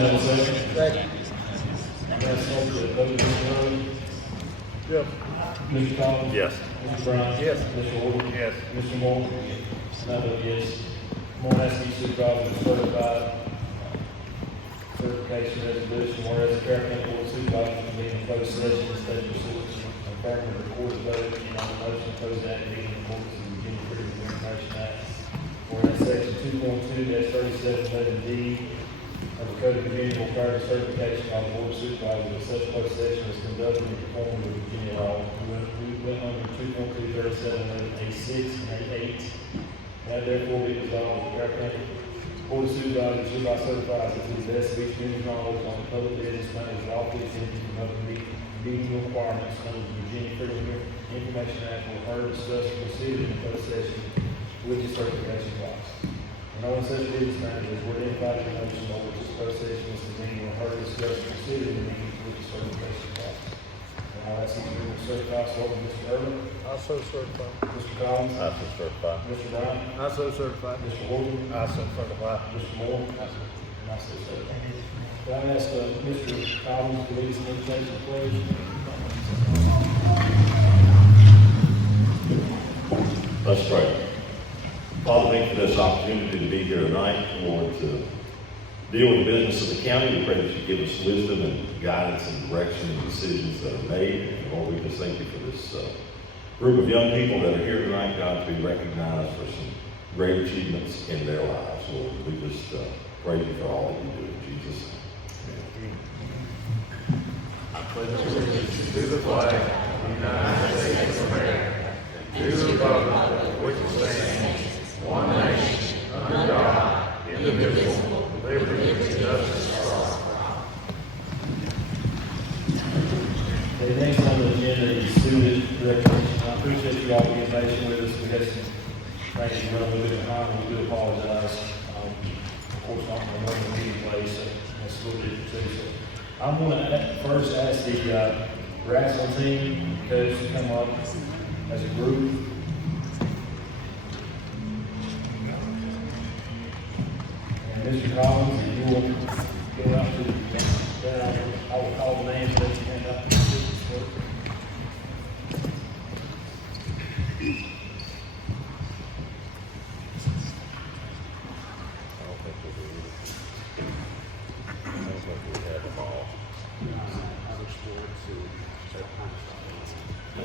have a second? Second. Let's hope that vote, Mr. Rhodes. Yes. Mr. Collins? Yes. Mr. Brown? Yes. Mr. Horton? Yes. Mr. Moore? And I vote yes. I'm going to ask each supervisor to certify certification resolution, whereas the Carroll County Board of Supervisors will be in closed session, the state pursuant to affirmative recorded vote, and on the motion to close that meeting in accordance with the Virginia Freedom of Information Act. Whereas section 2.2-3711D of the Code of Virginia will require certification by the Board of Supervisors that such closed session is conducted in conformity with Virginia law. We went under 2.2-3711A6 and A8. Now therefore be resolved, the Carroll County Board of Supervisors hereby certifies that to the best of each member's knowledge on the public business matters lawfully exempted from open meeting requirements under the Virginia Freedom of Information Act will heard, discussed, and proceeded in closed session with the certification clause. And all such business matters as were identified in the motion on which this closed session is convened will heard, discussed, and proceeded in the meeting with the certification clause. And I'll ask each member to certify, so help me, Mr. Irvin, I so certify. Mr. Collins, I so certify. Mr. Brown, I so certify. Mr. Horton, I so certify. Mr. Moore, and I say so. Can I ask Mr. Collins to lead us in invocation, please? Let's pray. Father, thank you for this opportunity to be here tonight, Lord, to deal with the business of the county. We pray that you give us wisdom and guidance and direction and decisions that are made. And Lord, we just thank you for this group of young people that are here tonight, God, to be recognized for some great achievements in their lives. Lord, we just praise you for all that you do in Jesus' name. I pledge allegiance to the flag of the United States of America, to the republic for which it stands, one nation, under God, indivisible, with liberty and justice for all. The next on the agenda is student recognition. I appreciate you all being patient with us. We had some things run a little bit behind. We do apologize. Of course, not in the normal meeting place, so that's a little bit too. So I'm going to first ask the wrestling team coach to come up as a group. And Mr. Collins, if you will go out to that, I will call the names that you hand out.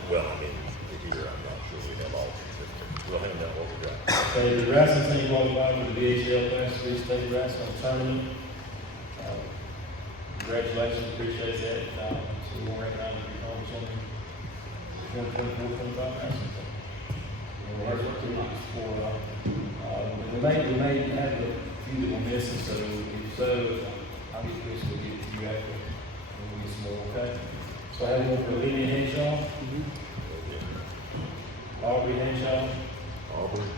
Well, I mean, here, I'm not sure we have all. We'll hand out what we got. Okay, the wrestling team qualified for the VHL Class 3 State Wrestling Tournament. Congratulations, appreciate that. So we want to recognize you on something. 124-25 wrestling. And we'll have some teams for, we may have a few that we're missing, so if so, I'll get this, we'll get to you after, and we'll get some more, okay? So I have one for Lydia Henshaw. Aubrey Henshaw. Aubrey.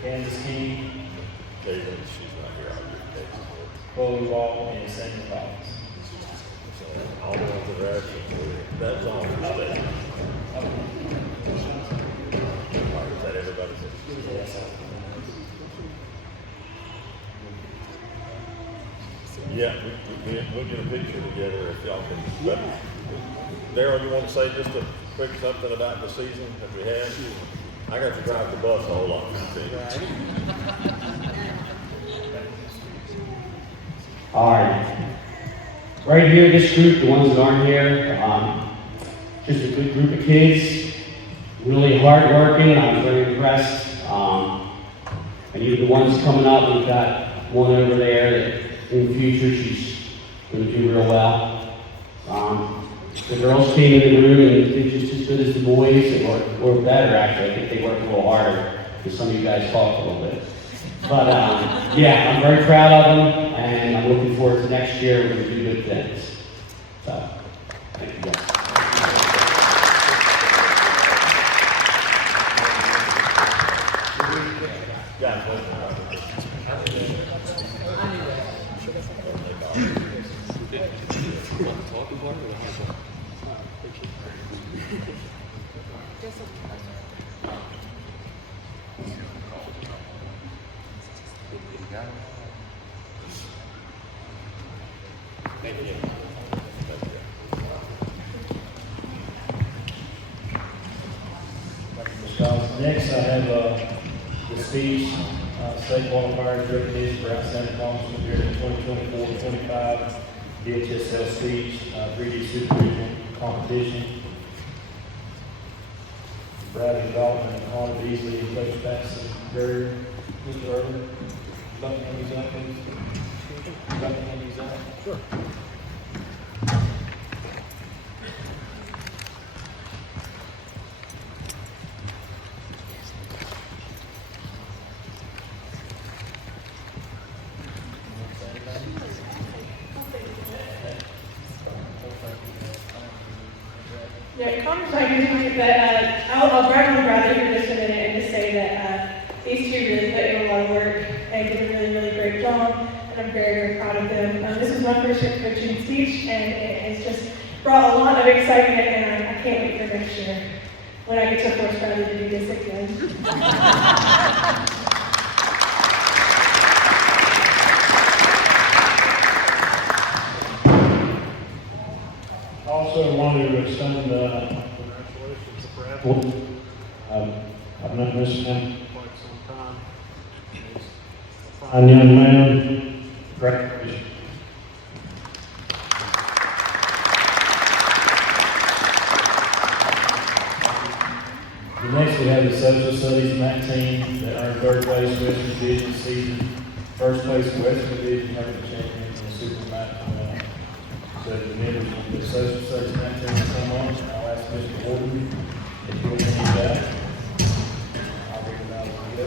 Kansas King. Taylor, she's not here. I'll get Taylor. Chloe Wall, and Samuel Collins. All the ones that are actually, that's all for state. Is that everybody? Yes. Yeah, we'll get a picture together if y'all can. But Darryl, you want to say just a quick something about the season that we had? I got to drive the bus a whole lot. All right. Right here, this group, the ones that aren't here, just a good group of kids, really hardworking. I was very impressed. And even the ones coming up, we've got one over there that in the future she's going to do real well. The girls came in the room and they're just as good as the boys, or better actually. I think they worked a little harder because some of you guys talked a little bit. But yeah, I'm very proud of them, and I'm looking forward to next year. We're going to do good things. So, thank you guys. Ms. Collins. Next, I have the speech, state qualifiers recognition for outstanding accomplishment during the 2024-25 DHSL speech, 3D supervision competition. Bradley Dalton and Connor Beasley and Coach Paxton Barrier. Mr. Irvin, would you like to hand these out, please? Would you like to hand these out? Sure. Yeah, Connor's not usually, but I'll brag on Bradley for just a minute and just say that these two really put in a lot of work and did a really, really great job, and I'm very, very proud of them. This was my first year coaching speech, and it has just brought a lot of excitement, and I can't wait for next year when I get to force Bradley to do this again. Also wanted to extend Congratulations to Bradley. I've not missed him. Quite some time. He's a fine young man. Congratulations. Next, we have the social studies MAC team that earned third place Western Division season, first place Western Division tournament champion, and Super MAC. So the members of the social studies MAC team will come on. I'll ask Mr. Horton if he will bring you back. I'll bring him out as we go.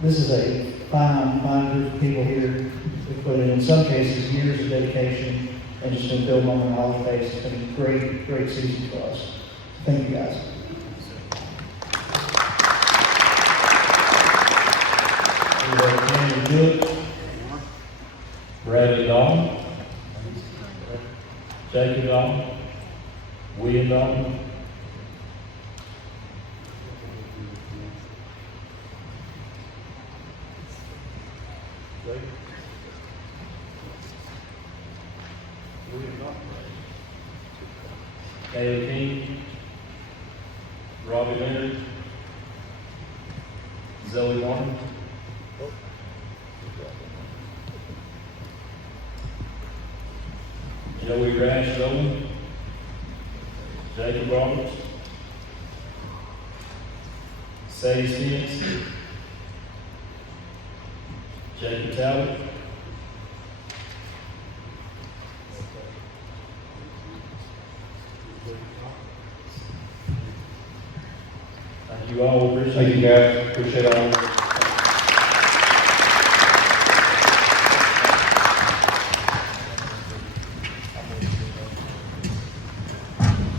This is a fine group of people here who put in some cases, years of dedication and just been building on their knowledge base. It's been a great season for us. Thank you, guys. We have Cameron Good, Bradley Dalton, Jacob Dalton, William Dalton, Caleb King, Robbie Leonard, Zoe Martin, Joey Rash Owen, Jacob Roberts, Sadie Spence, Jacob Talbot, thank you all, appreciate it. Thank you guys, appreciate it all.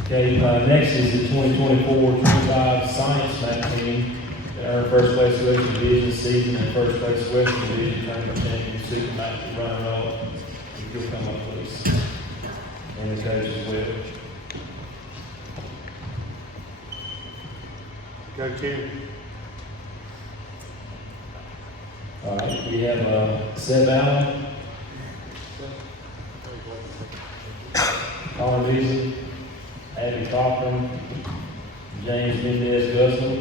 Okay, next is the 2024-25 Science MAC team that earned first place Western Division season and first place Western Division tournament champion, Super MAC runner up. If you'll come up, please. And the coach as well. Go, Ken. All right, we have Seb Allen, Connor Beasley, Abby Cochran, James Mendez Gusman,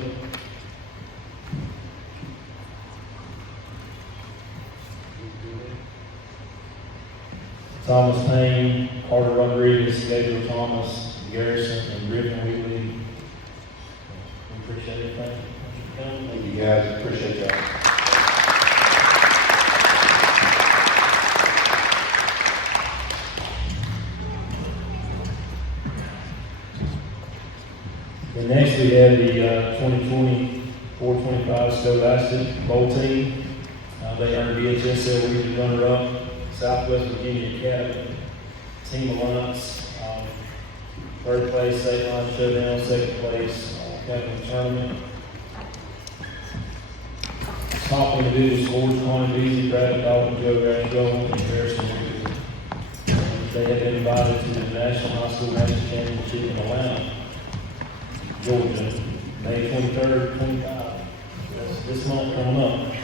Thomas Payne, Carter Rodriguez, Gabriel Thomas, Garrison, and Griffin Wheatley. We appreciate it. Thank you guys, appreciate y'all. And next we have the 2024-25 Scholastic Bowl team. They earned DHSL region runner-up, Southwest Virginia Academy, Team Alliance, third place State Line Showdown, second place Academy Tournament. Top individual scores, Connor Beasley, Bradley Dalton, Joe Rash, and Harrison. they have been invited to the National High School National Championship in Atlanta, Georgia, May 23rd, 25. That's this month coming up.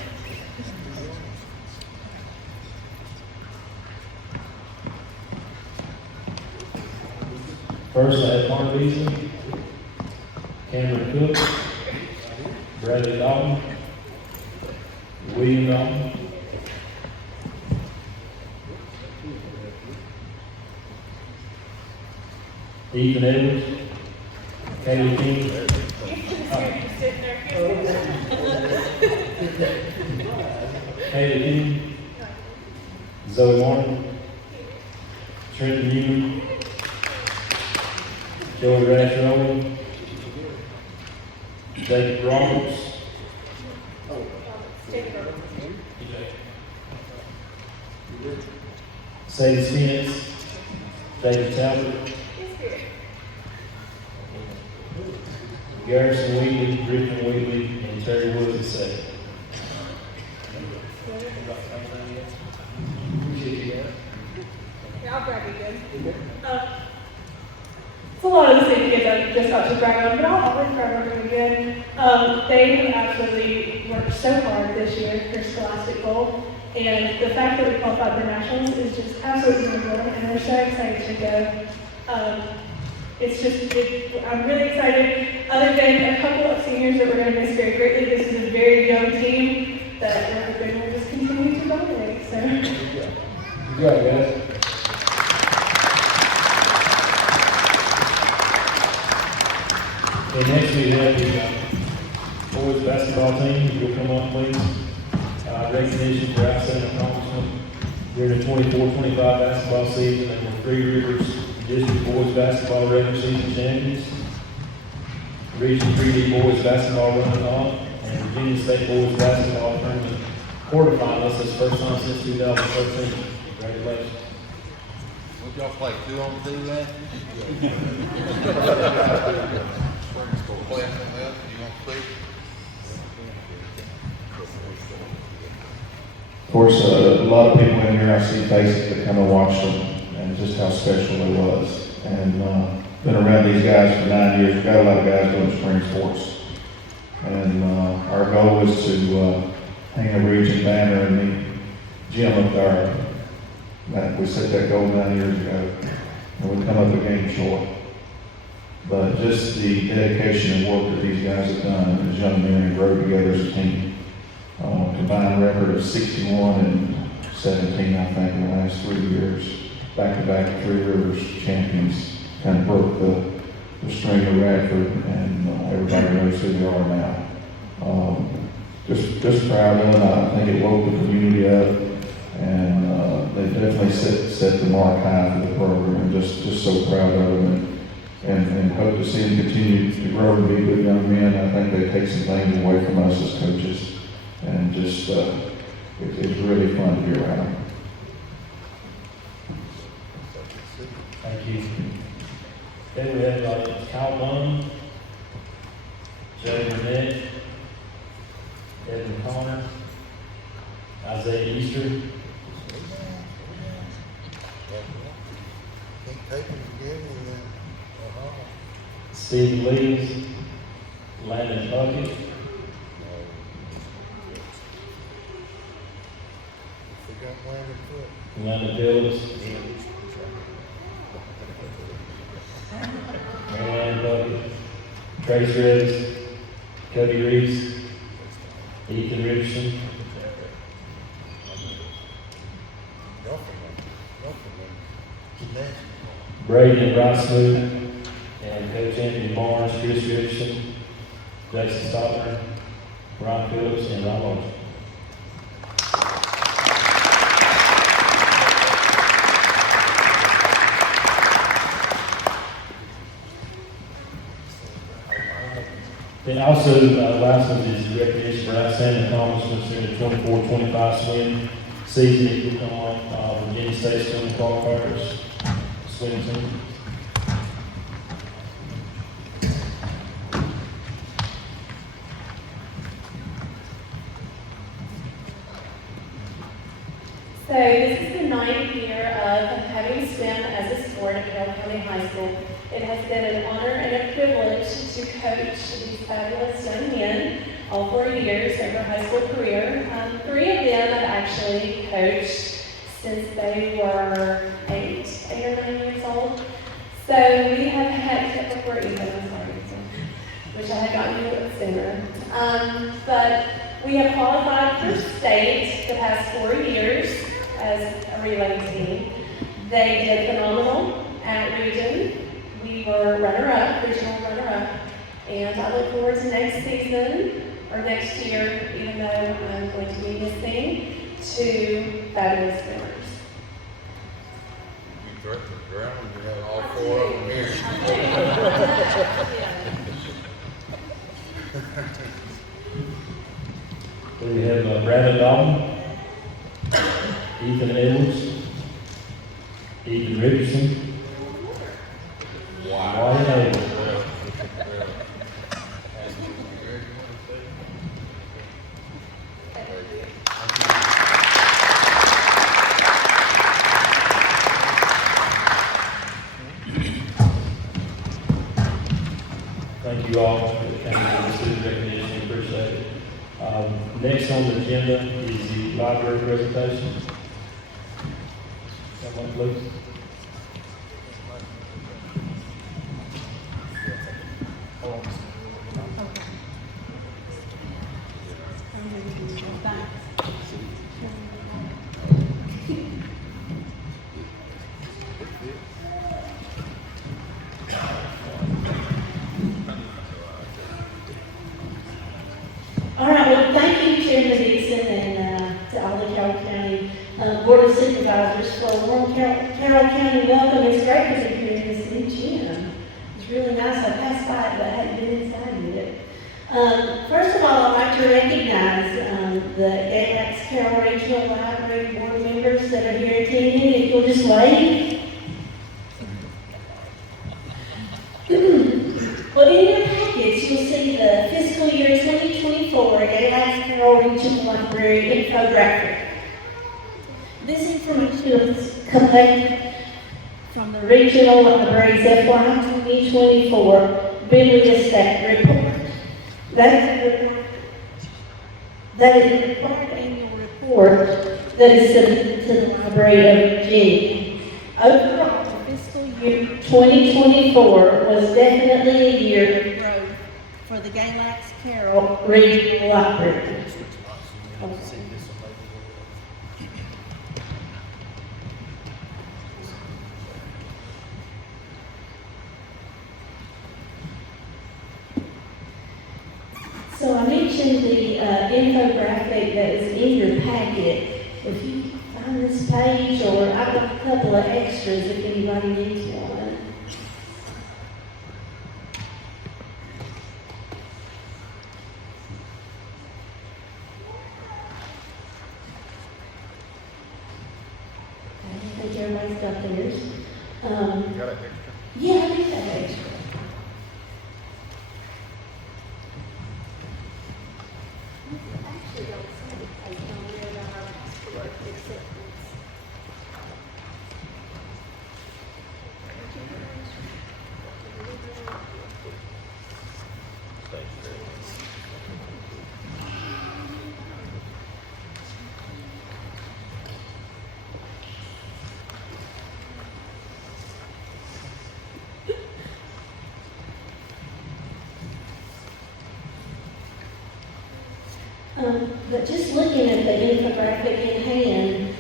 First, I have Mark Beasley, Cameron Cook, Bradley Dalton, William Dalton, Ethan Edwards, Caleb King, Caleb King, Zoe Martin, Trenton Newman, Joey Rashroli, Jacob Roberts, Sadie Spence, David Talbot, Garrison Wheatley, Griffin Wheatley, and Terry Woods is second. Yeah, I'll brag again. It's a lot of the same kids I just got to brag on, but I'll brag on them again. They have absolutely worked so hard this year for Scholastic Bowl, and the fact that we qualified for nationals is just absolutely mind-blowing, and we're so excited to go. I'm really excited. Other than a couple of seniors that we're going to miss very greatly, this is a very young team that we're hoping will just continue to dominate. So. Good job, guys. And next we have the boys basketball team. If you'll come up, please. Recognition for outstanding accomplishment during the 24-25 basketball season, and the Three Rivers District Boys Basketball regular season champions, Region 3D Boys Basketball runner-up, and Virginia State Boys Basketball tournament quarterfinalists. That's first time since 2013. Congratulations. Would y'all play 2 on 2 then? Of course, a lot of people in here, I see faces that come and watch them, and just how special it was. And been around these guys for 9 years. We've got a lot of guys doing spring sports. And our goal is to hang a region banner in the gym up there. We set that goal 9 years ago, and we come up a game short. But just the dedication and work that these guys have done as young men and grow together as a team. Combined record of 61 and 17, I think, in the last 3 years. Back-to-back Three Rivers champions kind of broke the string of Radford, and everybody knows who they are now. Just proud of them. I think it woke the community up, and they definitely set the mark high for the program. And just so proud of them, and hope to see them continue to grow and be good young men. I think they take some things away from us as coaches. And just, it's really fun to be around. Thank you. Then we have Kyle Bunn, Joe Burnett, Evan Connor, Isaiah Easter, Steve Lees, Landon Puckett, Landon Phillips, and Trace Reyes, Cody Reeves, Ethan Richardson, Braden Bryce Smoot, and Coach Anthony Barnes, Chris Richardson, Jason Stockner, Brian Phillips, and Ron Larson. Then also, last one is the recognition for outstanding accomplishments in the 24-25 swim season. If you come on, Virginia State swimming qualifiers, swim team. So this is the 9th year of having them as a sport at Carroll County High School. It has been an honor and a privilege to coach these fabulous young men all 4 years of their high school career. 3 of them I've actually coached since they were 8 or 9 years old. So we have had, except for Ethan, I'm sorry, which I had gotten you sooner. But we have qualified for state the past 4 years as a relay team. They did phenomenal at region. We were runner-up, regional runner-up. And I look forward to next season, or next year, even though I'm going to be missing, 2 fabulous swimmers. You threatened the ground, you had all 4 of them here. We have Brandon Dalton, Ethan Edwards, Ethan Richardson, Wyatt Edwards. Thank you all for coming to this recognition. Appreciate it. Next on the agenda is the library presentation. Someone please. All right, well, thank you, Chairman Dixon, and to all the Carroll County Board of Supervisors for a warm Carroll County welcome. It's great to be here in this new gym. It's really nice. I passed by it, but I hadn't been inside yet. First of all, I'd like to recognize the Galax Carroll Regional Library board members that are here attending. If you'll just wave. Well, in your package, you'll see the fiscal year 2024 Galax Carroll Regional Library infographic. This information was collected from the Regional Library's FY 2024 Bibliostat Report. That is a required annual report that is submitted to the Library of Virginia. Overall, fiscal year 2024 was definitely a year of growth for the Galax Carroll Regional Library. So I mentioned the infographic that is in your packet. If you find this page, or I've got a couple of extras if anybody needs one. I think everybody's got theirs. You got an extra? Yeah, I do have extra. Actually, I was going to take on there about our passport acceptance. But just looking at the infographic in hand,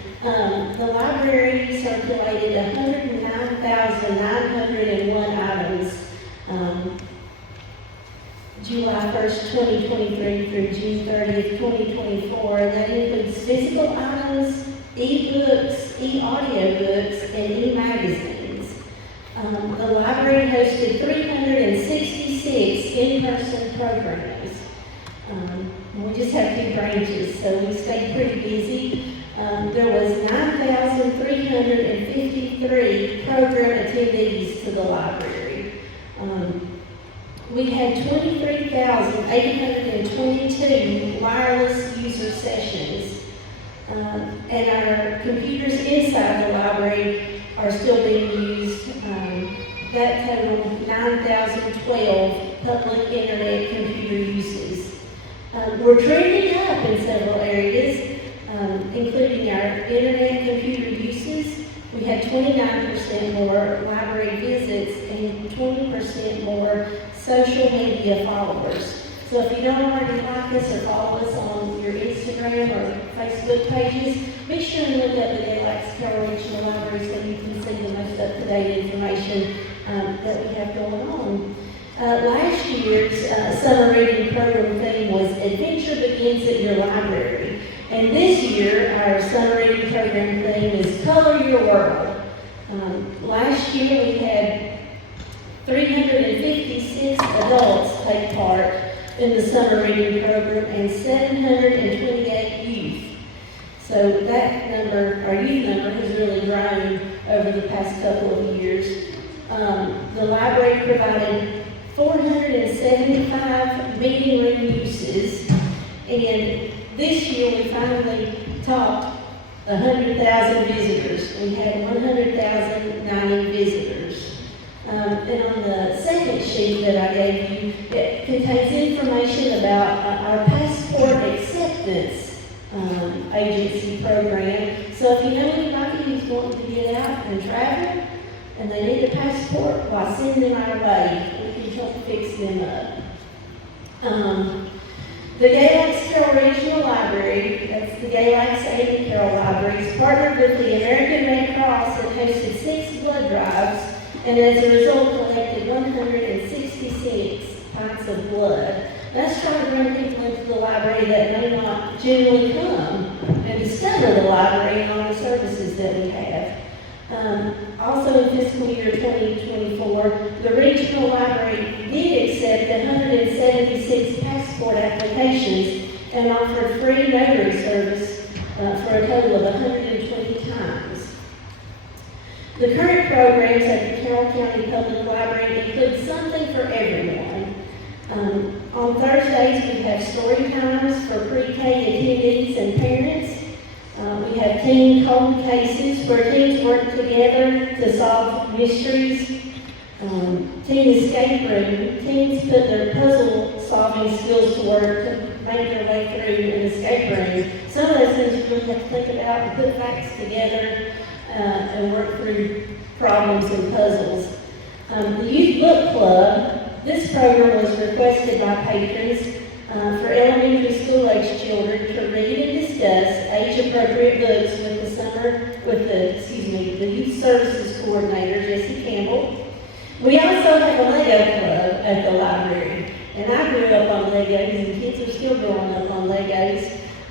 the library circulated 109,901 items July 1st, 2023 through June 30th, 2024. That includes physical items, e-books, e-audiobooks, and e-magazines. The library hosted 366 in-person programs. We just have 2 branches, so we stayed pretty busy. There was 9,353 program attendees to the library. We had 23,822 wireless user sessions. And our computers inside the library are still being used. That totaled 9,012 public internet computer uses. We're trending up in several areas, including our internet computer uses. We had 29% more library visits and 20% more social media followers. So if you don't already like us or follow us on your Instagram or Facebook pages, be sure and look up the Galax Carroll Regional Library so you can see the most up-to-date information that we have going on. Last year's summer reading program theme was Adventure Begins at Your Library. And this year, our summer reading program theme is Color Your World. Last year, we had 356 adults take part in the summer reading program and 728 youth. So that number, our youth number, has really grown over the past couple of years. The library provided 475 meeting room uses, and this year we finally topped 100,000 visitors. We had 100,090 visitors. And on the second sheet that I gave you, it contains information about our passport acceptance agency program. So if you know anybody who's wanting to get out and travel, and they need a passport, well, send them our way. We can help fix them up. The Galax Carroll Regional Library, that's the Galax and Carroll Libraries, partnered with the American Red Cross and hosted 6 blood drives, and as a result collected 166 pints of blood. That's trying to bring people into the library that may not generally come and discover the library and all the services that we have. Also in fiscal year 2024, the regional library did accept 176 passport applications and offered free notary service for a total of 120 times. The current programs at the Carroll County Public Library include something for everyone. On Thursdays, we have story times for pre-K attendees and parents. We have teen cold cases where teens work together to solve mysteries. Teen escape room. Teens put their puzzle solving skills to work to make their way through an escape room. Some of those things you really have to think about and put facts together and work through problems and puzzles. The Youth Book Club, this program was requested by patrons for elementary school age children to read and discuss age-appropriate books with the Youth Services Coordinator, Jessie Campbell. We also have a Lego club at the library, and I grew up on Legos, and kids are still growing up on Legos.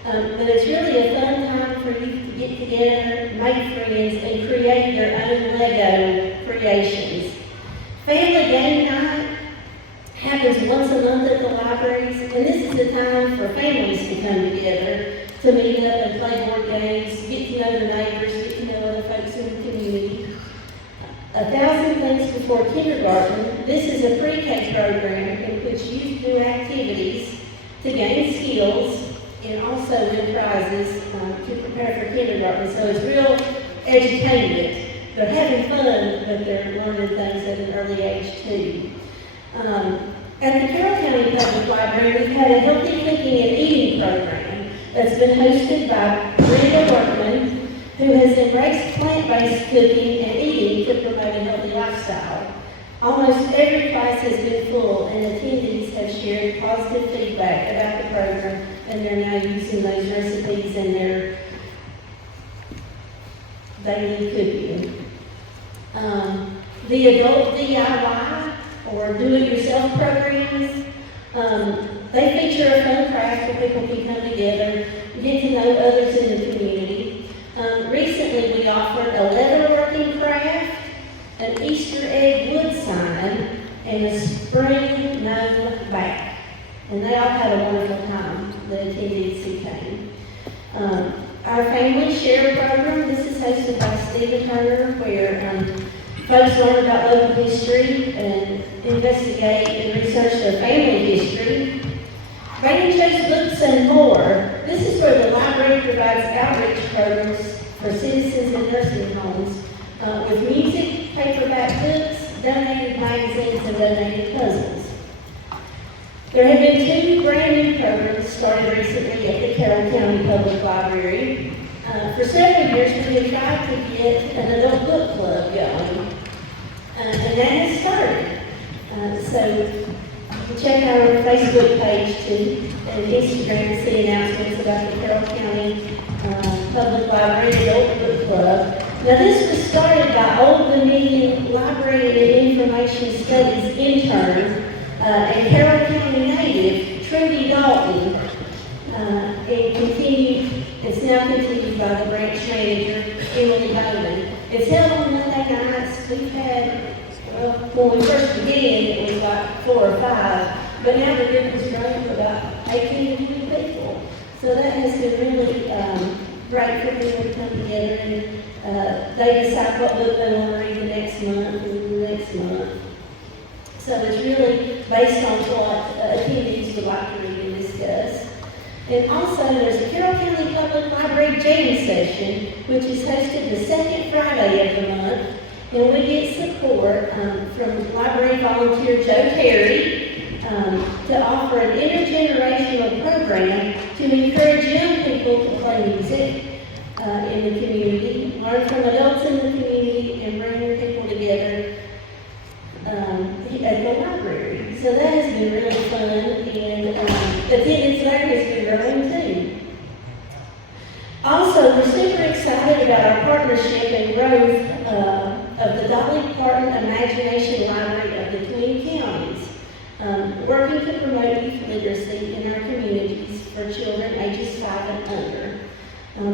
But it's really a fun time for you to get together, make friends, and create your own Lego creations. Family game night happens once a month at the libraries, and this is the time for families to come together to meet up and play board games, get to know the neighbors, get to know other folks in the community. 1,000 Things Before Kindergarten. This is a pre-K program in which youth do activities to gain skills and also win prizes to prepare for kindergarten. So it's real edutainment. They're having fun, but they're learning things at an early age too. At the Carroll County Public Library, we've had a healthy cooking and eating program that's been hosted by Brenda Workman, who has embraced plant-based cooking and eating to promote a healthy lifestyle. Almost every class has been full, and attendees have shared positive feedback about the program, and they're now using those recipes in their daily cooking. The adult DIY or do-it-yourself programs, they feature a fun craft where people can come together, get to know others in the community. Recently, we offered a leatherworking craft, an Easter egg wood sign, and a spring gnome bath. And they all had a wonderful time, the attendees who came. Our Family Share program, this is hosted by Stephen Turner, where folks learn about local history and investigate and research their family history. Ranchos, Books, and More. This is where the library provides outreach programs for citizens in nursing homes with and donated puzzles. There have been 2 brand new programs started recently at the Carroll County Public Library. For several years, we have tried to get an adult book club going, and that has started. So check our Facebook page too, and Instagram to see announcements about the Carroll County Public Library Adult Book Club. Now, this was started by Old Dominion Library and Information Studies intern and Carroll County native Trudy Dalton, and it's now continued by the branch manager Emily Bowman. It's held on Monday nights. We've had, well, when we first began, it was like 4 or 5, but now the group has grown to about 18 to 20 people. So that has been really great for people to come together, and they decide what book they want to read the next month and the next month. So it's really based on what attendees would like to read and discuss. And also, there's a Carroll County Public Library Jam Session, which is hosted the second Friday of the month. And we get support from library volunteer Joe Terry to offer an intergenerational program to encourage young people to play music in the community, learn from adults in the community, and bring people together at the library. So that has been really fun, and attendance there has been growing too. Also, we're super excited about our partnership and growth of the Dolly Parton Imagination Library of the Twin Counties, working to promote youth literacy in our communities for children ages 5 and under.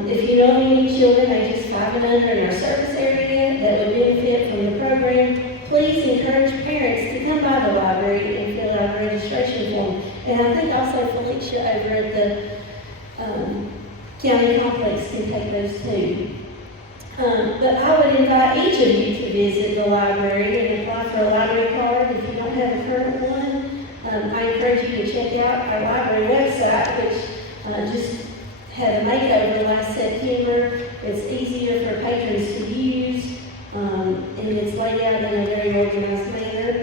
If you know any children ages 5 and under in our service area that would benefit from the program, please encourage parents to come by the library and fill out a registration form. And I think also Felicia over at the county complex can take those too. But I would invite each of you to visit the library and apply for a library card if you don't have a current one. I encourage you to check out our library website, which just had a makeover last September. It's easier for patrons to use, and it's laid out in a very organized manner.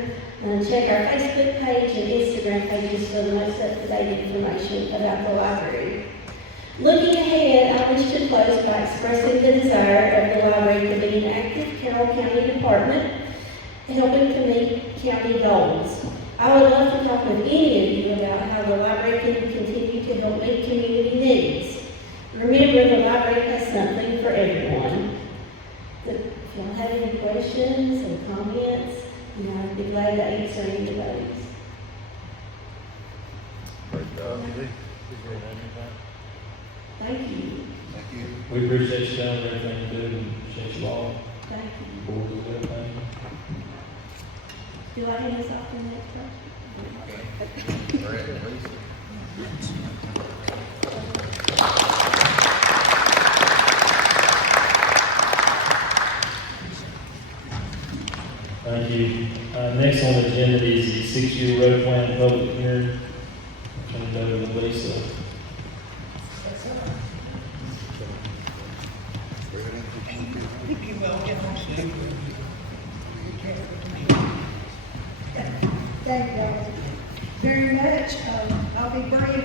Check our Facebook page and Instagram pages for the most up-to-date information about the library. Looking ahead, I wish to close by expressing the desire of the library to be an active Carroll County department, helping to meet county goals. I would love to talk with any of you about how the library can continue to help meet community needs. Remember, the library has something for everyone. If y'all have any questions or comments, I'd be glad to answer any of those. Great job, Judy. Thank you. Thank you. We appreciate you doing everything you do, and appreciate you all, Thank you. board and everything. Do I hand this off to the next person? Brett and Lisa. Thank you. Next on the agenda is the 6-year road plan public hearing. Turn it over to Lisa. Thank you very much. I'll be brief.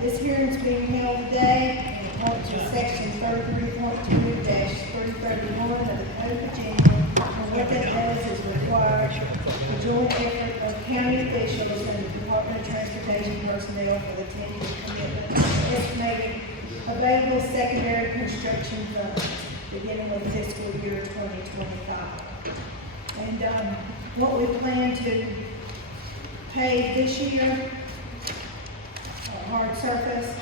This hearing is being held today in accordance with section 33.2-331 of the Code of Virginia. And what that does is require the joint effort of county officials and the Department of Transportation personnel for the 10-year commitment to estimated available secondary construction funds beginning with fiscal year 2025. And what we plan to pave this year, hard surface,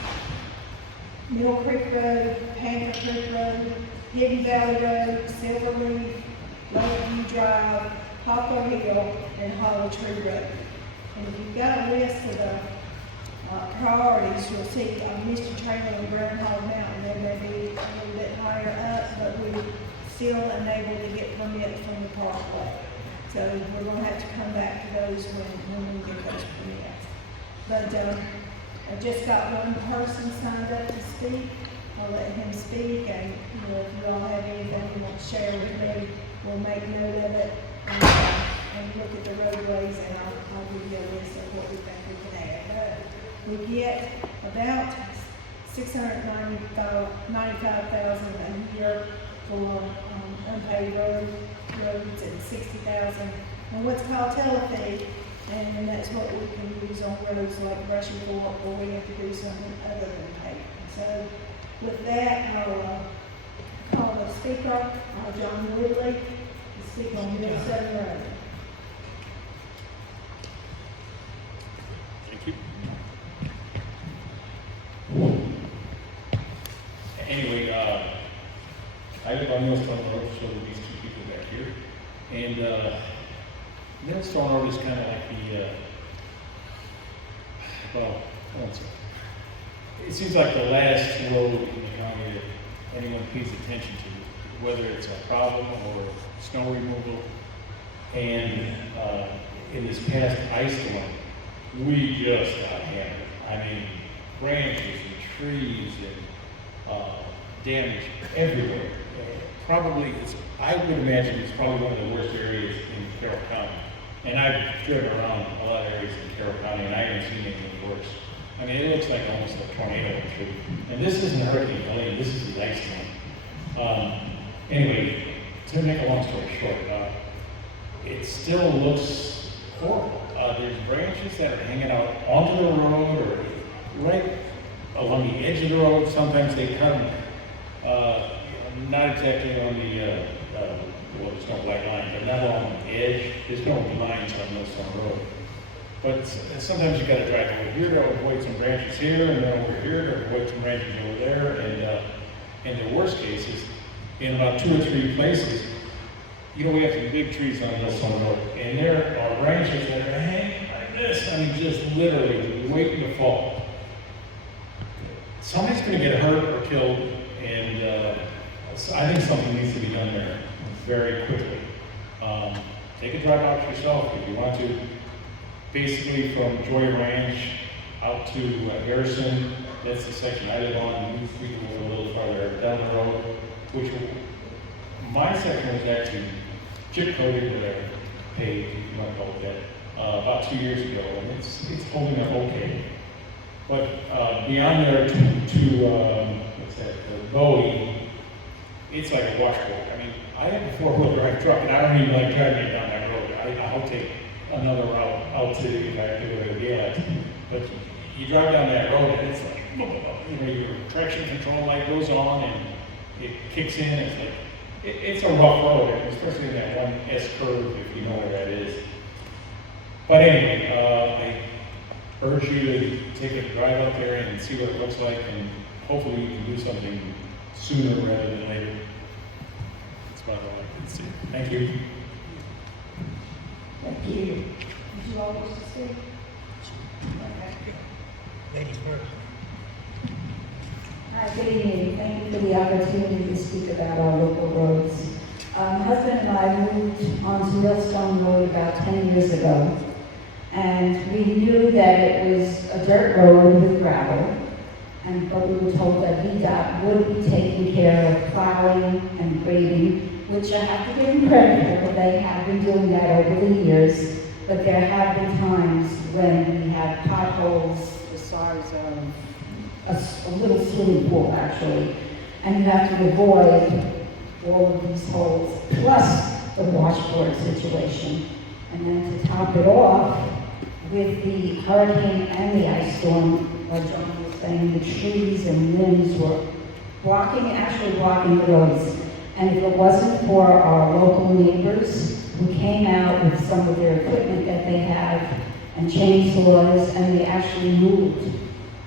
Mill Creek Road, Panther Creek Road, Hidden Valley Road, Silver Leaf, Lakeview Drive, Poplar Hill, and Hollow Tree Road. And if you've got a list of the priorities, you'll see Mr. Trailer and Groundhog Mountain. They may be a little bit higher up, but we're still unable to get permits from the parkway. So we're going to have to come back to those when we get those permits. But I just got one person signed up to speak. I'll let him speak, and if you all have anything you want to share with me, we'll make note of it and and look at the roadways, and I'll give you a list of what we think we can add. But we get about $695,000 a year for unpaved roads and $60,000 and what's called telefee, and that's what we can use on roads like Brushy Fork, or we have to do something other than paving. So with that, I'll call the speaker, John Woodley, to speak on Mill 7 Road. Thank you. Anyway, I live on Millstone Road, so with these two people back here. And Millstone Road is kind of like it seems like the last road in the county that anyone pays attention to, whether it's a problem or snow removal. And in this past ice storm, we just got hammered. I mean, branches and trees and damage everywhere. Probably, I would imagine it's probably one of the worst areas in Carroll County. And I've driven around a lot of areas in Carroll County, and I haven't seen anything worse. I mean, it looks like almost a tornado or two. And this isn't Hurricane Helene, this is the ice storm. Anyway, to make a long story short, it still looks horrible. There's branches that are hanging out onto the road or right along the edge of the road. Sometimes they cut them, not exactly on the, well, there's no black line, but not along the edge. There's no lines on Millstone Road. But sometimes you gotta drive over here to avoid some branches here, and then over here to avoid some branches over there. And in the worst cases, in about 2 or 3 places, we have some big trees on Millstone Road, and there are branches that are hanging like this. I mean, just literally waiting to fall. Somebody's gonna get hurt or killed, and so I think something needs to be done there very quickly. Take a drive out yourself if you want to. Basically from Joy Ranch out to Harrison, that's the section I live on, and we go a little farther down the road, which my section was actually chip coated, whatever, paved, if you want to call it that, about 2 years ago, and it's holding up okay. But beyond there to Bowie, it's like a washboard. I mean, I have a 4-wheel drive truck, and I don't even like driving it down that road. I'll take another route out to if I do it again. But you drive down that road, and it's like, your traction control light goes on, and it kicks in. It's like, it's a rough road, especially in that one S curve, if you know where that is. But anyway, I urge you to take a drive up there and see what it looks like, and hopefully we can do something sooner rather than later. That's about all I can say. Thank you. Thank you. Would you all wish to speak? Okay. Ladies first. Hi, good evening. Thank you for the opportunity to speak about our local roads. My husband and I moved onto Millstone Road about 10 years ago, and we knew that it was a dirt road with gravel, but we were told that VDOT would be taking care of plowing and grading, which I have to give them credit for. They have been doing that over the years, but there have been times when we have potholes the size of a little swimming pool, actually, and you have to avoid all of these holes, plus the washboard situation. And then to top it off, with the hurricane and the ice storm, like John was saying, the trees and limbs were actually blocking the roads. And if it wasn't for our local neighbors who came out with some of their equipment that they have and chainsaws, and they actually moved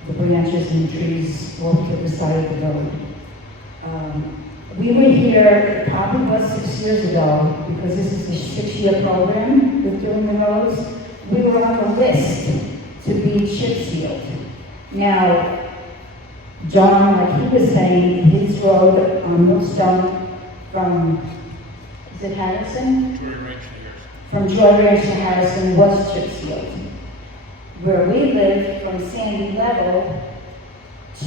the branches and trees off to the side of the road. We were here, it probably was 6 years ago, because this is a 6-year program with doing the roads. We were on the list to be chip sealed. Now, John, like he was saying, his road on Millstone from, is it Harrison? Joy Ranch to Harrison. From Joy Ranch to Harrison was chip sealed. Where we live, from Sandy Level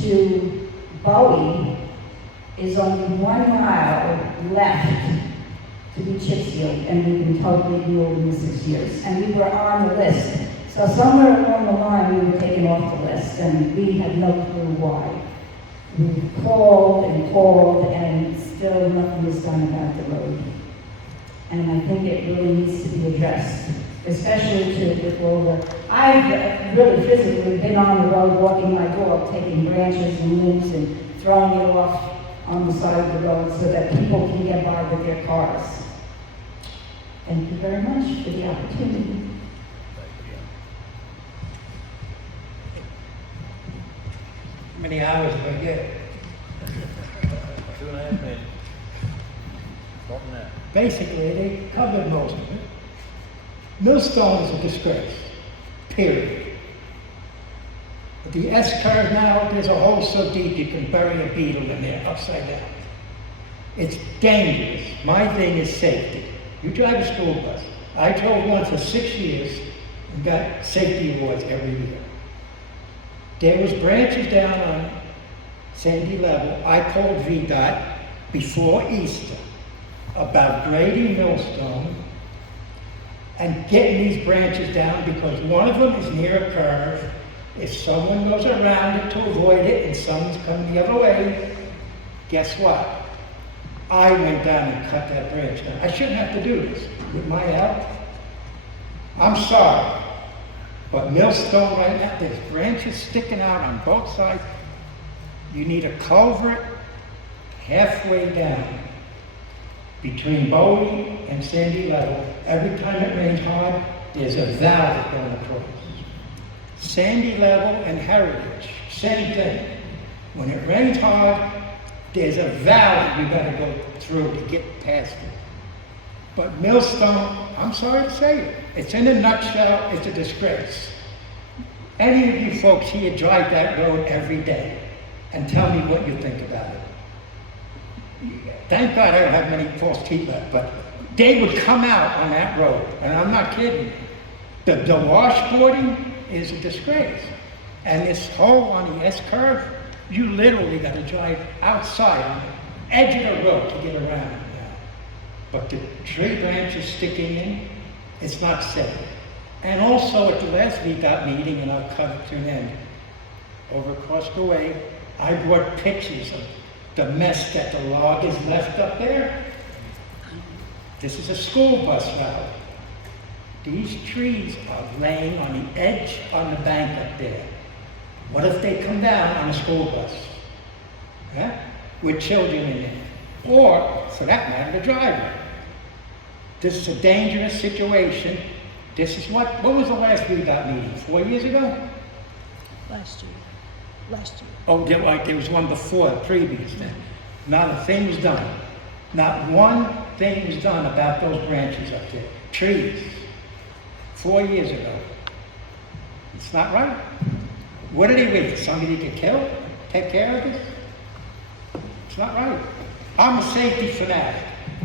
to Bowie, is only 1 mile left to be chip sealed. field, and we've been totally ignored in the 6 years. And we were on the list. So somewhere along the line, we were taken off the list, and we had no clue why. We called, and still nothing was done about the road. And I think it really needs to be addressed, especially with all the, I've really physically been on the road walking my dog, taking branches and limbs and throwing it off on the side of the road so that people can get by with their cars. Thank you very much for the opportunity. How many hours did I get? 2.5 minutes. Starting now. Basically, they covered most of it. Millstone is a disgrace, period. The S-curve now, there's a hole so deep you can bury a beetle in there upside down. It's dangerous. My thing is safety. You drive a school bus. I drove one for 6 years and got safety awards every year. There was branches down on Sandy Level. I called VDOT before Easter about grading Millstone and getting these branches down because one of them is near a curve. If someone goes around it to avoid it and someone's coming the other way, guess what? I went down and cut that branch down. I shouldn't have to do this with my help. I'm sorry, but Millstone right now, there's branches sticking out on both sides. You need a culvert halfway down between Bowie and Sandy Level. Every time it rains hard, there's a valve going across. Sandy Level and Heritage, same thing. When it rains hard, there's a valley you gotta go through to get past it. But Millstone, I'm sorry to say it, it's in a nutshell, it's a disgrace. Any of you folks here drive that road every day and tell me what you think about it. Thank God I don't have many false teeth left, but they would come out on that road, and I'm not kidding. The washboarding is a disgrace. And this hole on the S-curve, you literally got to drive outside on the edge of the road to get around it now. But the tree branches sticking in, it's not safe. And also at the last VDOT meeting, and I'll cut it to an end, over across the way, I brought pictures of the mess that the loggers left up there. This is a school bus route. These trees are laying on the edge on the bank up there. What if they come down on a school bus? Huh? With children in it. Or, for that matter, the driver. This is a dangerous situation. This is what was the last VDOT meeting? 4 years ago? Last year. Oh, there was one before, previous then. Not a thing was done. Not one thing was done about those branches up there. Trees. 4 years ago. It's not right. What did he wait for somebody to get killed? Take care of it? It's not right. I'm a safety fanatic.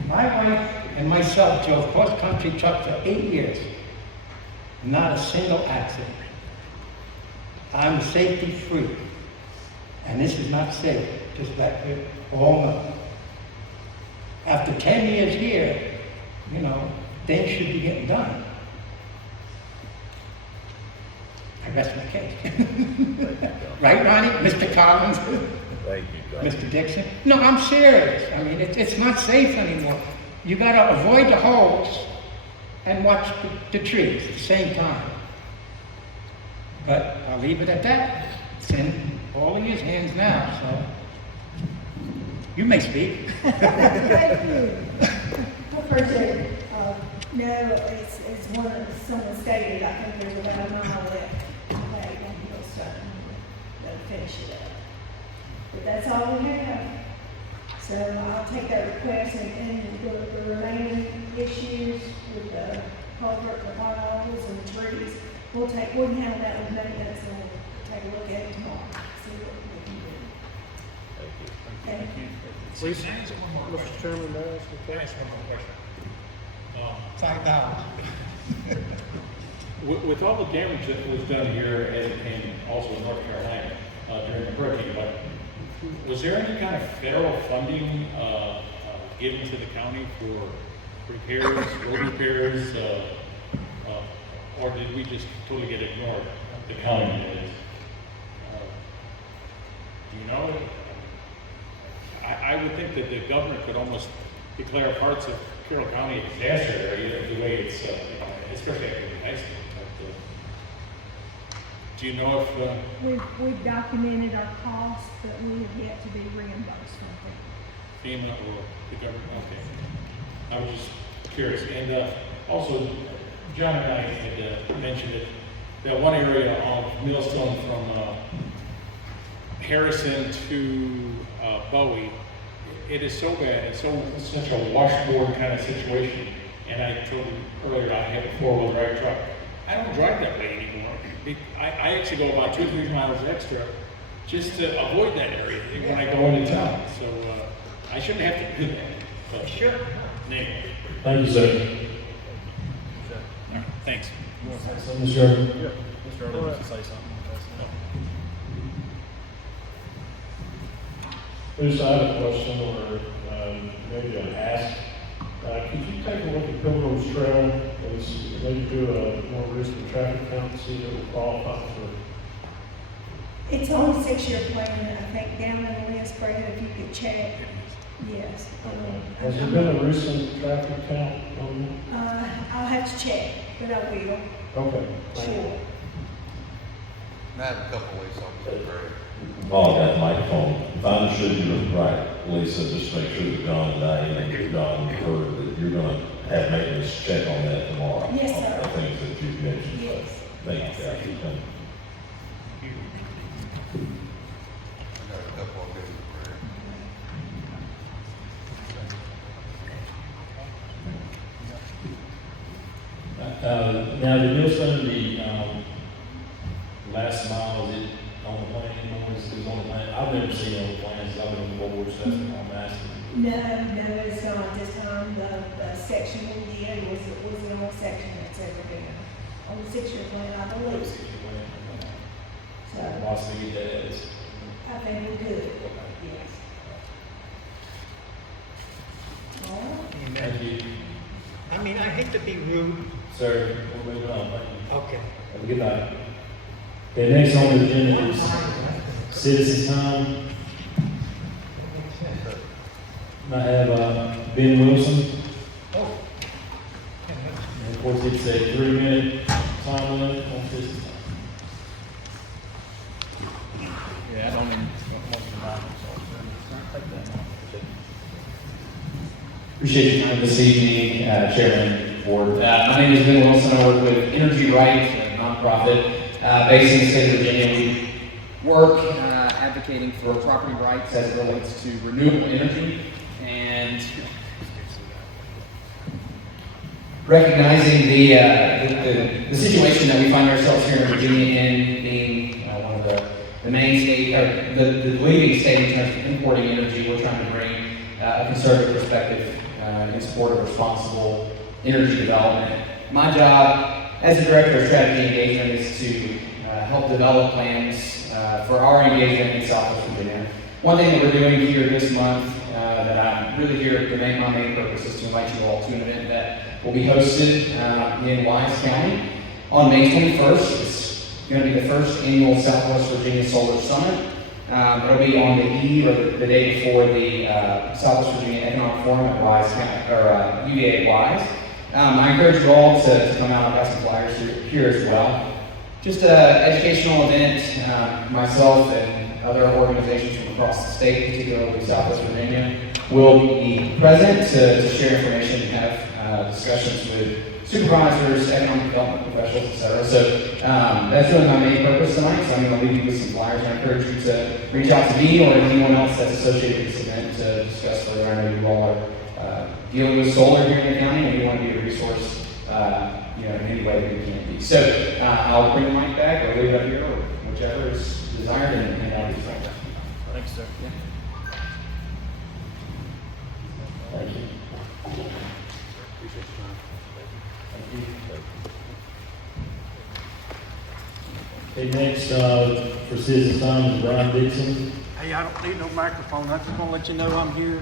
My wife and myself drove cross-country truck for 8 years. Not a single accident. I'm a safety freak. And this is not safe. Just let you all know. After 10 years here, things should be getting done. I rest my case. Right, Ronnie? Mr. Collins? Thank you, John. Mr. Dixon? No, I'm serious. I mean, it's not safe anymore. You gotta avoid the holes and watch the trees at the same time. But I'll leave it at that. It's in all of his hands now, so. You may speak. Thank you. First, no, it's one, someone stated, I think there's about a mile left. Okay, and he'll start, they'll finish it up. But that's all we have. So I'll take that request and the remaining issues with the culvert, the potholes and the trees, we'll handle that with maintenance and we'll take a look at it tomorrow, see what we can do. Thank you. Please, Mr. Chairman, may I ask a question? $5. With all the damage that was done here and also in North Carolina during the hurricane, but was there any kind of federal funding given to the county for repairs, road repairs, or did we just totally get ignored? The county is. Do you know? I would think that the governor could almost declare parts of Carroll County a disaster area the way it's, especially after the high school. But, do you know if We've documented our costs, but we have yet to be reimbursed from them. FEMA or the government? Okay. I was just curious. And also, John and I had mentioned it, that one area on Millstone from Harrison to Bowie, it is so bad. It's such a washboard kind of situation. And I told you earlier, I have a four-wheel drive truck. I don't drive that way anymore. I actually go about 2 or 3 miles extra just to avoid that area when I go into town. So I shouldn't have to do that. But sure. Name. Thank you, sir. All right, thanks. So, Mr. Chairman. Mr. Earl wants to say something. Bruce, I have a question or maybe an ask. Could you take a look at Pilgrim's Trail and maybe do a more recent traffic count to see if it will qualify for? It's on a 6-year plan, I think, down in the list, Brad, if you could check. Yes. Has there been a recent traffic count on I'll have to check, but I will. that? Okay. Thank you. Sure. I have a couple ways on this, Barry. Paul got the microphone. If I understood you right, Lisa, just make sure that John and I, and John heard that you're gonna have maintenance check on that tomorrow. Yes, sir. On the things that you've mentioned. Yes. Thank you, Kathy. I got a couple of good Barry. Now, the Millstone, the last mile, is it on the plan? Is on the plan? I've never seen it on the plans. I've been on the board, so that's what I'm asking. No, it's not this time. The section we did was the only section that's ever been on the 6-year plan, I believe. So Possibly get that as. I think we could, yes. All right. Thank you. I mean, I hate to be rude. Sir, we're moving on. Thank you. Okay. Have a good night. Okay, next on the agenda is citizens' time. I have Ben Wilson. And of course, it's a 3-minute time limit on citizens' time. Yeah, I don't even want to remind myself. Take that one. Appreciate your time this evening, Chairman, Board. My name is Ben Wilson. I work with Energy Right, a nonprofit based in the state of Virginia. We work advocating for property rights as it relates to renewable energy and recognizing the situation that we find ourselves here in Virginia in, being one of the main state, or the leading state in terms of importing energy. We're trying to bring a conservative perspective in support of responsible energy development. My job as the Director of Strategy Engagement is to help develop plans for our engagement in Southwest Virginia. One thing that we're doing here this month that I'm really here to make my main purpose is to invite you all to an event that will be hosted in Wise County on May 21st. It's going to be the first annual Southwest Virginia Solar Summit. It'll be on the eve or the day before the Southwest Virginia Economic Forum at Wise County, or UVA Wise. I encourage you all to come out. I've got some flyers here as well. Just an educational event. Myself and other organizations from across the state, particularly Southwest Virginia, will be present to share information and have discussions with supervisors, economic development professionals, etc. So that's really my main purpose tonight. So I'm going to leave you with some flyers. I encourage you to reach out to me or anyone else that's associated with this event to discuss further. I know you all are dealing with solar here in the county, and we want to be a resource, in any way that we can be. So I'll bring the mic back, or leave it up here, or whichever is desired, and I'll be frank. Thanks, sir. Thank you. Okay, next, for citizens' time is Brian Dixon. Hey, I don't need no microphone. I just want to let you know I'm here.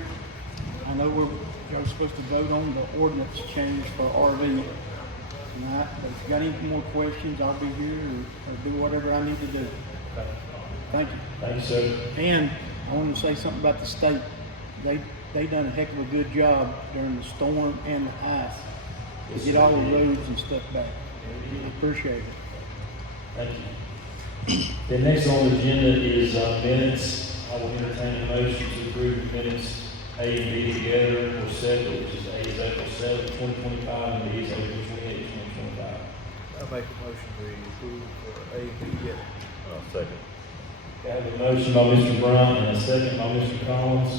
I know we're Joe's supposed to vote on the ordinance change for RV tonight, but if you got any more questions, I'll be here or do whatever I need to do. Thank you. Thank you, sir. And I want to say something about the state. They done a heck of a good job during the storm and the ice to get all the roads and stuff back. Appreciate it. Thank you. The next on the agenda is minutes. I will entertain a motion to approve the minutes A and B together or separate, which is A is April 7, 2025, and B is April 28, 2025. I make a motion to approve for A and B together. Second. I have a motion by Mr. Brown and a second by Mr. Collins.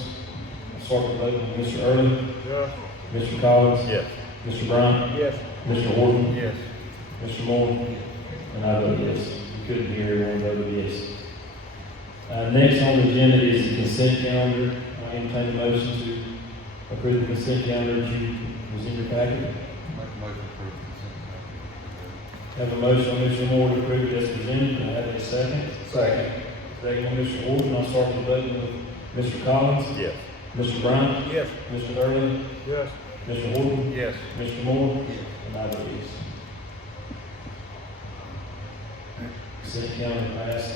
I'll start the vote with Mr. Early. Yes. Mr. Collins. Yes. Mr. Brown. Yes. Mr. Horton. Yes. Mr. Moore. And I vote yes. You couldn't hear everyone voted yes. Next on the agenda is the consent calendar. I entertain a motion to approve the consent calendar that was in your packet. Make a motion to approve consent. Have a motion by Mr. Moore to approve it as presented. Can I have a second? Second. Second by Mr. Horton. I'll start the vote with Mr. Collins. Yes. Mr. Brown. Yes. Mr. Early. Yes. Mr. Horton. Yes. Mr. Moore. And I vote yes. Consent calendar passed.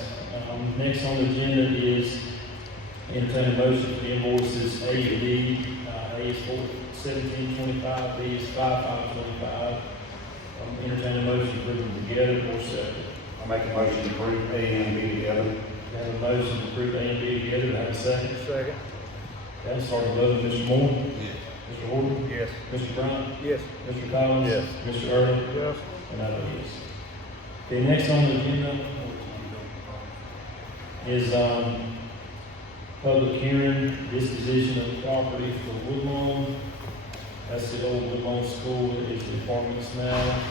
Next on the agenda is entertain a motion for invoices A and D. A is for 1725, B is 5525. Entertain a motion to approve them together or separate. I make a motion to approve A and B together. I have a motion to approve A and B together. Do I have a second? Second. Okay, start the vote with Mr. Moore. Yes. Mr. Horton. Yes. Mr. Brown. Yes. Mr. Collins. Yes. Mr. Early. Yes. And I vote yes. Okay, next on the agenda is public hearing, disposition of property for Woodlawn. That's the old Woodlawn School, it is the apartments now.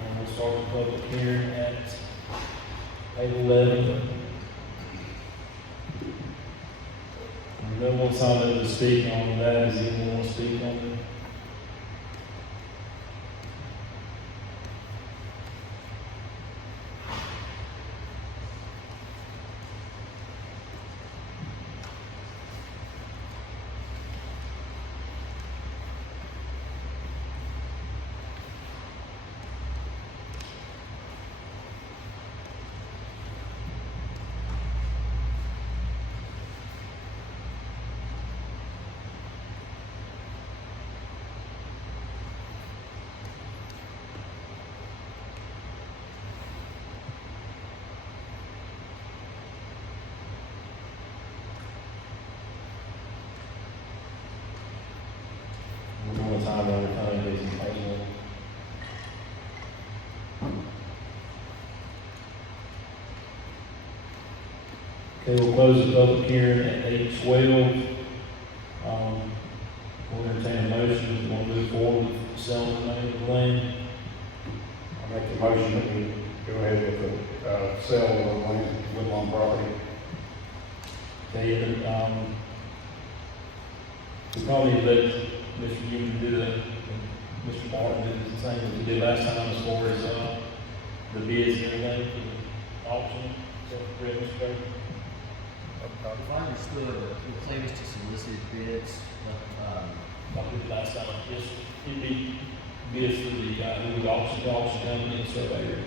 And we'll start the public hearing at 8:11. No one signed up to speak on that. Does anyone want to speak on it? We're going time over time, please, and thank you. Okay, we'll close the public hearing at 8:12. We'll entertain a motion if we want to move forward with selling the remaining of the land. I make the motion that we go ahead with the sale of the land, Woodlawn property. Okay, and, we probably let Mr. Newman do the, Mr. Martin did the same as we did last time as far as, the bids and everything, for the auction. So, correct, Mr. Baker? If I understood, the plan is to solicit bids, Like we did last time, just, it'd be bids for the, who would auction company and surveyor.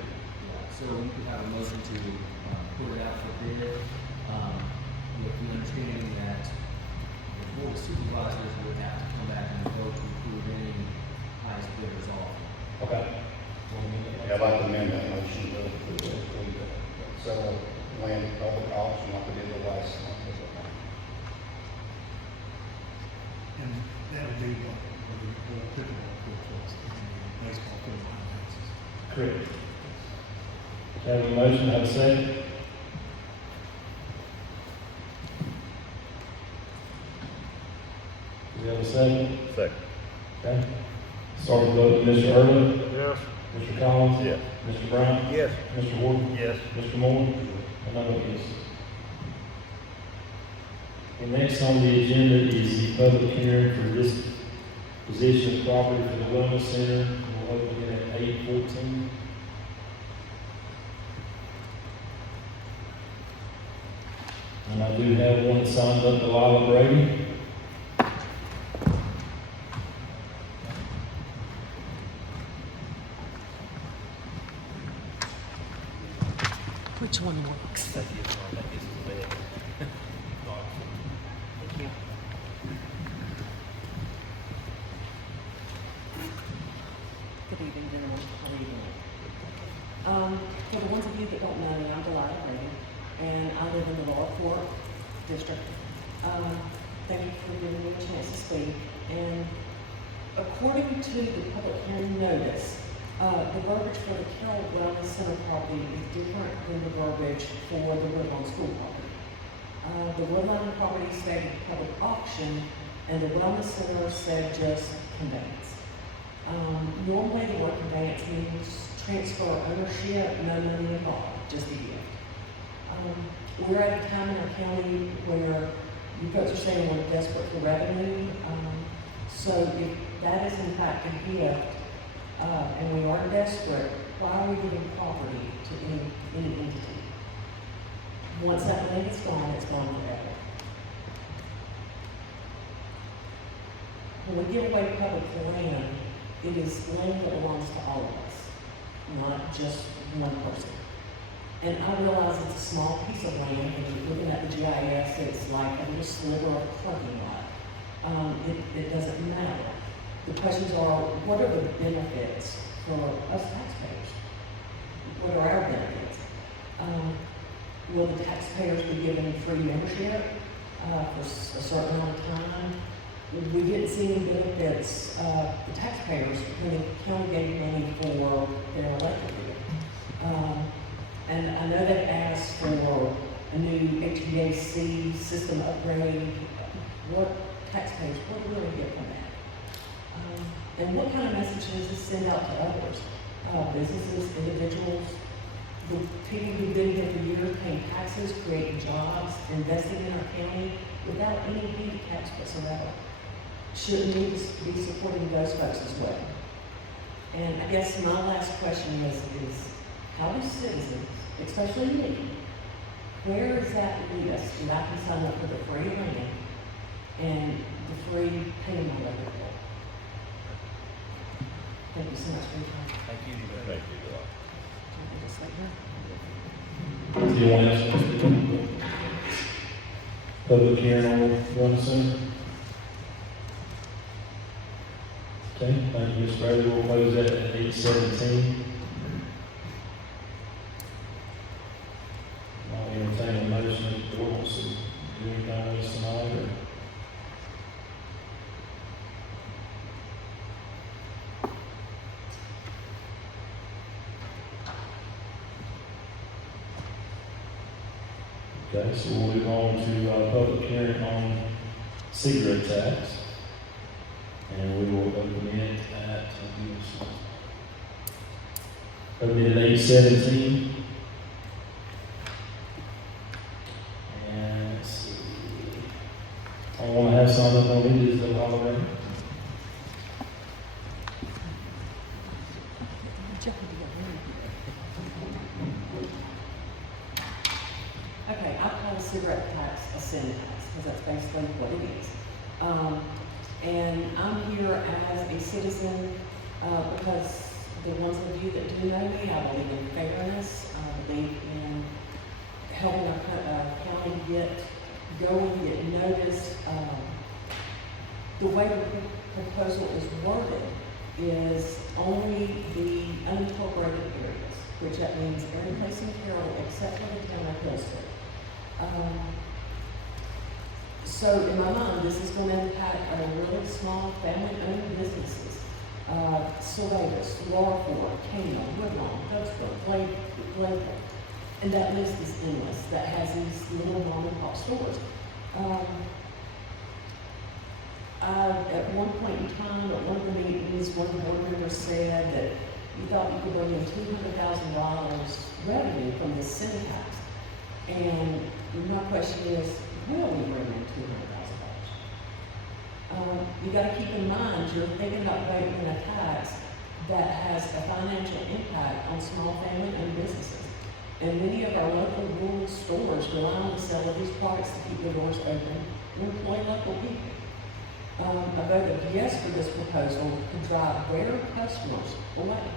so you could have a motion to put it out for bid, with the understanding that the board of supervisors would have to come back and vote to approve any highest bidders off. Okay. Yeah, I'd like to amend that motion to sell land at public auction like we did the last time. And that would be what the pickleball court was, and the baseball field behind Correct. Have a motion, have a second? Do we have a second? Second. Okay. Start the vote with Mr. Early. Yes. Mr. Collins. Yes. Mr. Brown. Yes. Mr. Horton. Yes. Mr. Moore. And I vote yes. And next on the agenda is the public hearing for this position of property for the wellness center. We'll open it at 8:14. And I do have one signed up, Delilah Brady. Which one works? That is the bed. Thank you. Good evening, gentlemen. How are you doing? For the ones of you that don't know me, I'm Delilah Reagan, and I live in the Lower Fork District. Thank you for giving me a chance to speak. And according to the public hearing notice, the verbiage for the Carroll Wellness Center property is different than the verbiage for the Woodlawn School property. The Woodlawn property stated public auction, and the Wellness Center said just conveyance. Normally the word conveyance means transfer ownership, no money involved, just a gift. We're at a time in our county where you folks are saying we're desperate for revenue. So if that is in fact a gift, and we are desperate, why are we giving property to any entity? Once that land is gone, it's gone forever. When we give away public land, it is land that belongs to all of us, not just one person. And I realize it's a small piece of land, and you're looking at the GIS, it's like a little sliver of parking lot. It doesn't matter. The questions are, what are the benefits for us taxpayers? What are our benefits? Will the taxpayers be given free membership for a certain amount of time? We didn't see any benefits, the taxpayers, when the county gave money for their electric bill. And I know they asked for a new HVAC system upgrade. What taxpayers, what do we really get from that? And what kind of message does this send out to others? Businesses, individuals, the people who've been here for years, paying taxes, creating jobs, investing in our county without any handicaps whatsoever. Shouldn't we be supporting those folks as well? And I guess my last question is how do citizens, especially me, where is that list that I can sign up for the free land and the free payment of it? Thank you so much for your time. Thank you. Thank you. Is anyone else want to speak? Public hearing on Wellness Center? Okay, thank you, Ms. Bradley. We'll close that at 8:17. I'll entertain a motion if the board wants to do anything with us tonight, or? Okay, so we'll move on to public hearing on cigarette tax. And we will open it at, open it at 8:17. And let's see. I want to have something on it, is the holiday. Okay, I call a cigarette tax a sin tax, because that's basically what it is. And I'm here as a citizen, because the ones of you that do know me, I believe in fairness, I believe in helping our county get going, get noticed. The way the proposal is worded is only the unincorporated areas, which that means every place in Carroll except for the town of Hillsborough. So in my mind, this is going to impact our really small family-owned businesses. Sylvatus, Laura Ford, Cana, Woodlawn, Hubsborough, Blake, and that list is endless, that has these little mom and pop stores. At one point in time, at one of the meetings, one of the board members said that you thought you could bring in $200,000 revenue from this sin tax. And my question is, will we bring in $200,000? You got to keep in mind, you're thinking about bringing in a tax that has a financial impact on small family-owned businesses. And many of our local rural stores rely on the sale of these products to keep their doors open and employ local people. A vote of yes for this proposal could drive their customers away.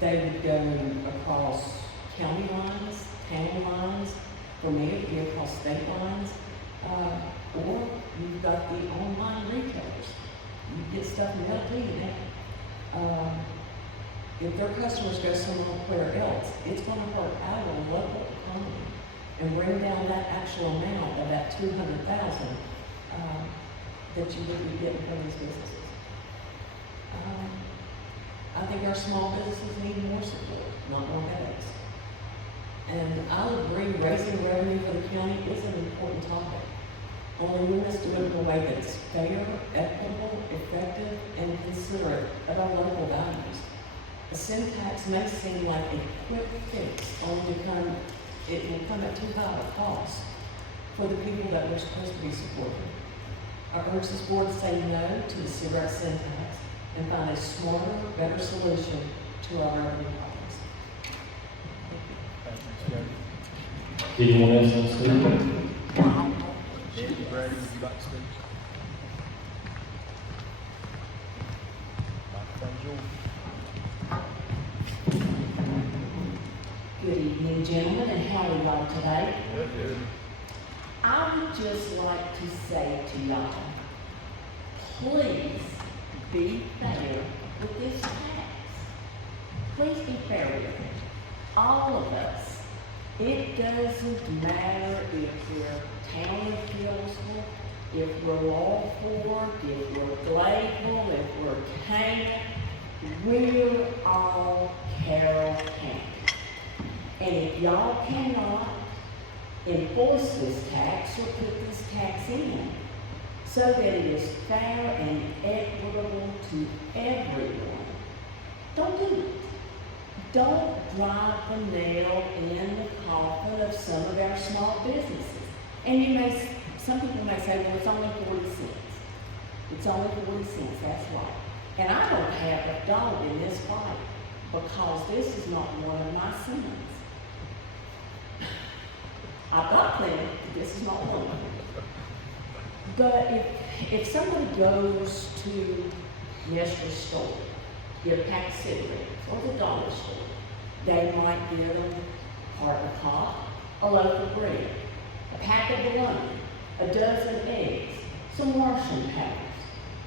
They would go across county lines, town lines, for me, it could be across state lines, or you've got the online retailers. You get stuff mailed to you now. If their customers go somewhere else, it's gonna hurt our local economy and bring down that actual amount of that 200,000 that you would be getting from these businesses. I think our small businesses need more support, not more headaches. And I'll agree, raising revenue for the county is an important topic. Only we must do it in a way that's fair, equitable, effective, and considerate of our local values. A sin tax may seem like a quick fix, only it will come at too high a cost for the people that we're supposed to be supporting. I urge this board to say no to the cigarette sin tax and find a smarter, better solution to our revenue problems. Did anyone else want to speak? Brady, would you like to speak? Good evening, gentlemen, and how are y'all today? Good. I would just like to say to y'all, please be fair with this tax. Please be fair with it. All of us. It doesn't matter if we're town of Hillsville, if we're Lawford, if we're Gladeville, if we're Canaan, we're all Carroll County. And if y'all cannot enforce this tax or put this tax in so that it is fair and equitable to everyone, don't do it. Don't drive the nail in the coffin of some of our small businesses. And some people may say, well, it's only 40 cents. It's only 40 cents, that's right. And I don't have a dog in this fight because this is not one of my sins. I've got plenty, but this is not one of them. But if somebody goes to Nestor's store, get a pack of cigarettes, or the dollar store, they might get them a carton of pop, a loaf of bread, a pack of bologna, a dozen eggs, some washing powders.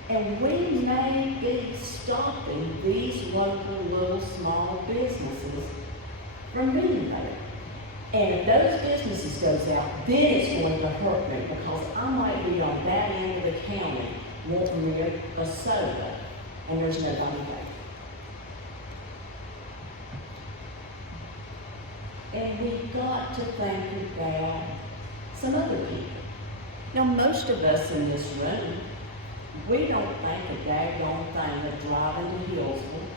And we may be stopping these local little small businesses from being there. And if those businesses goes out, then it's going to hurt me because I might be on that end of the county wanting me a soda, and there's nobody there. And we've got to think about some other people. Now, most of us in this room, we don't think a daggone thing of driving to Hillsville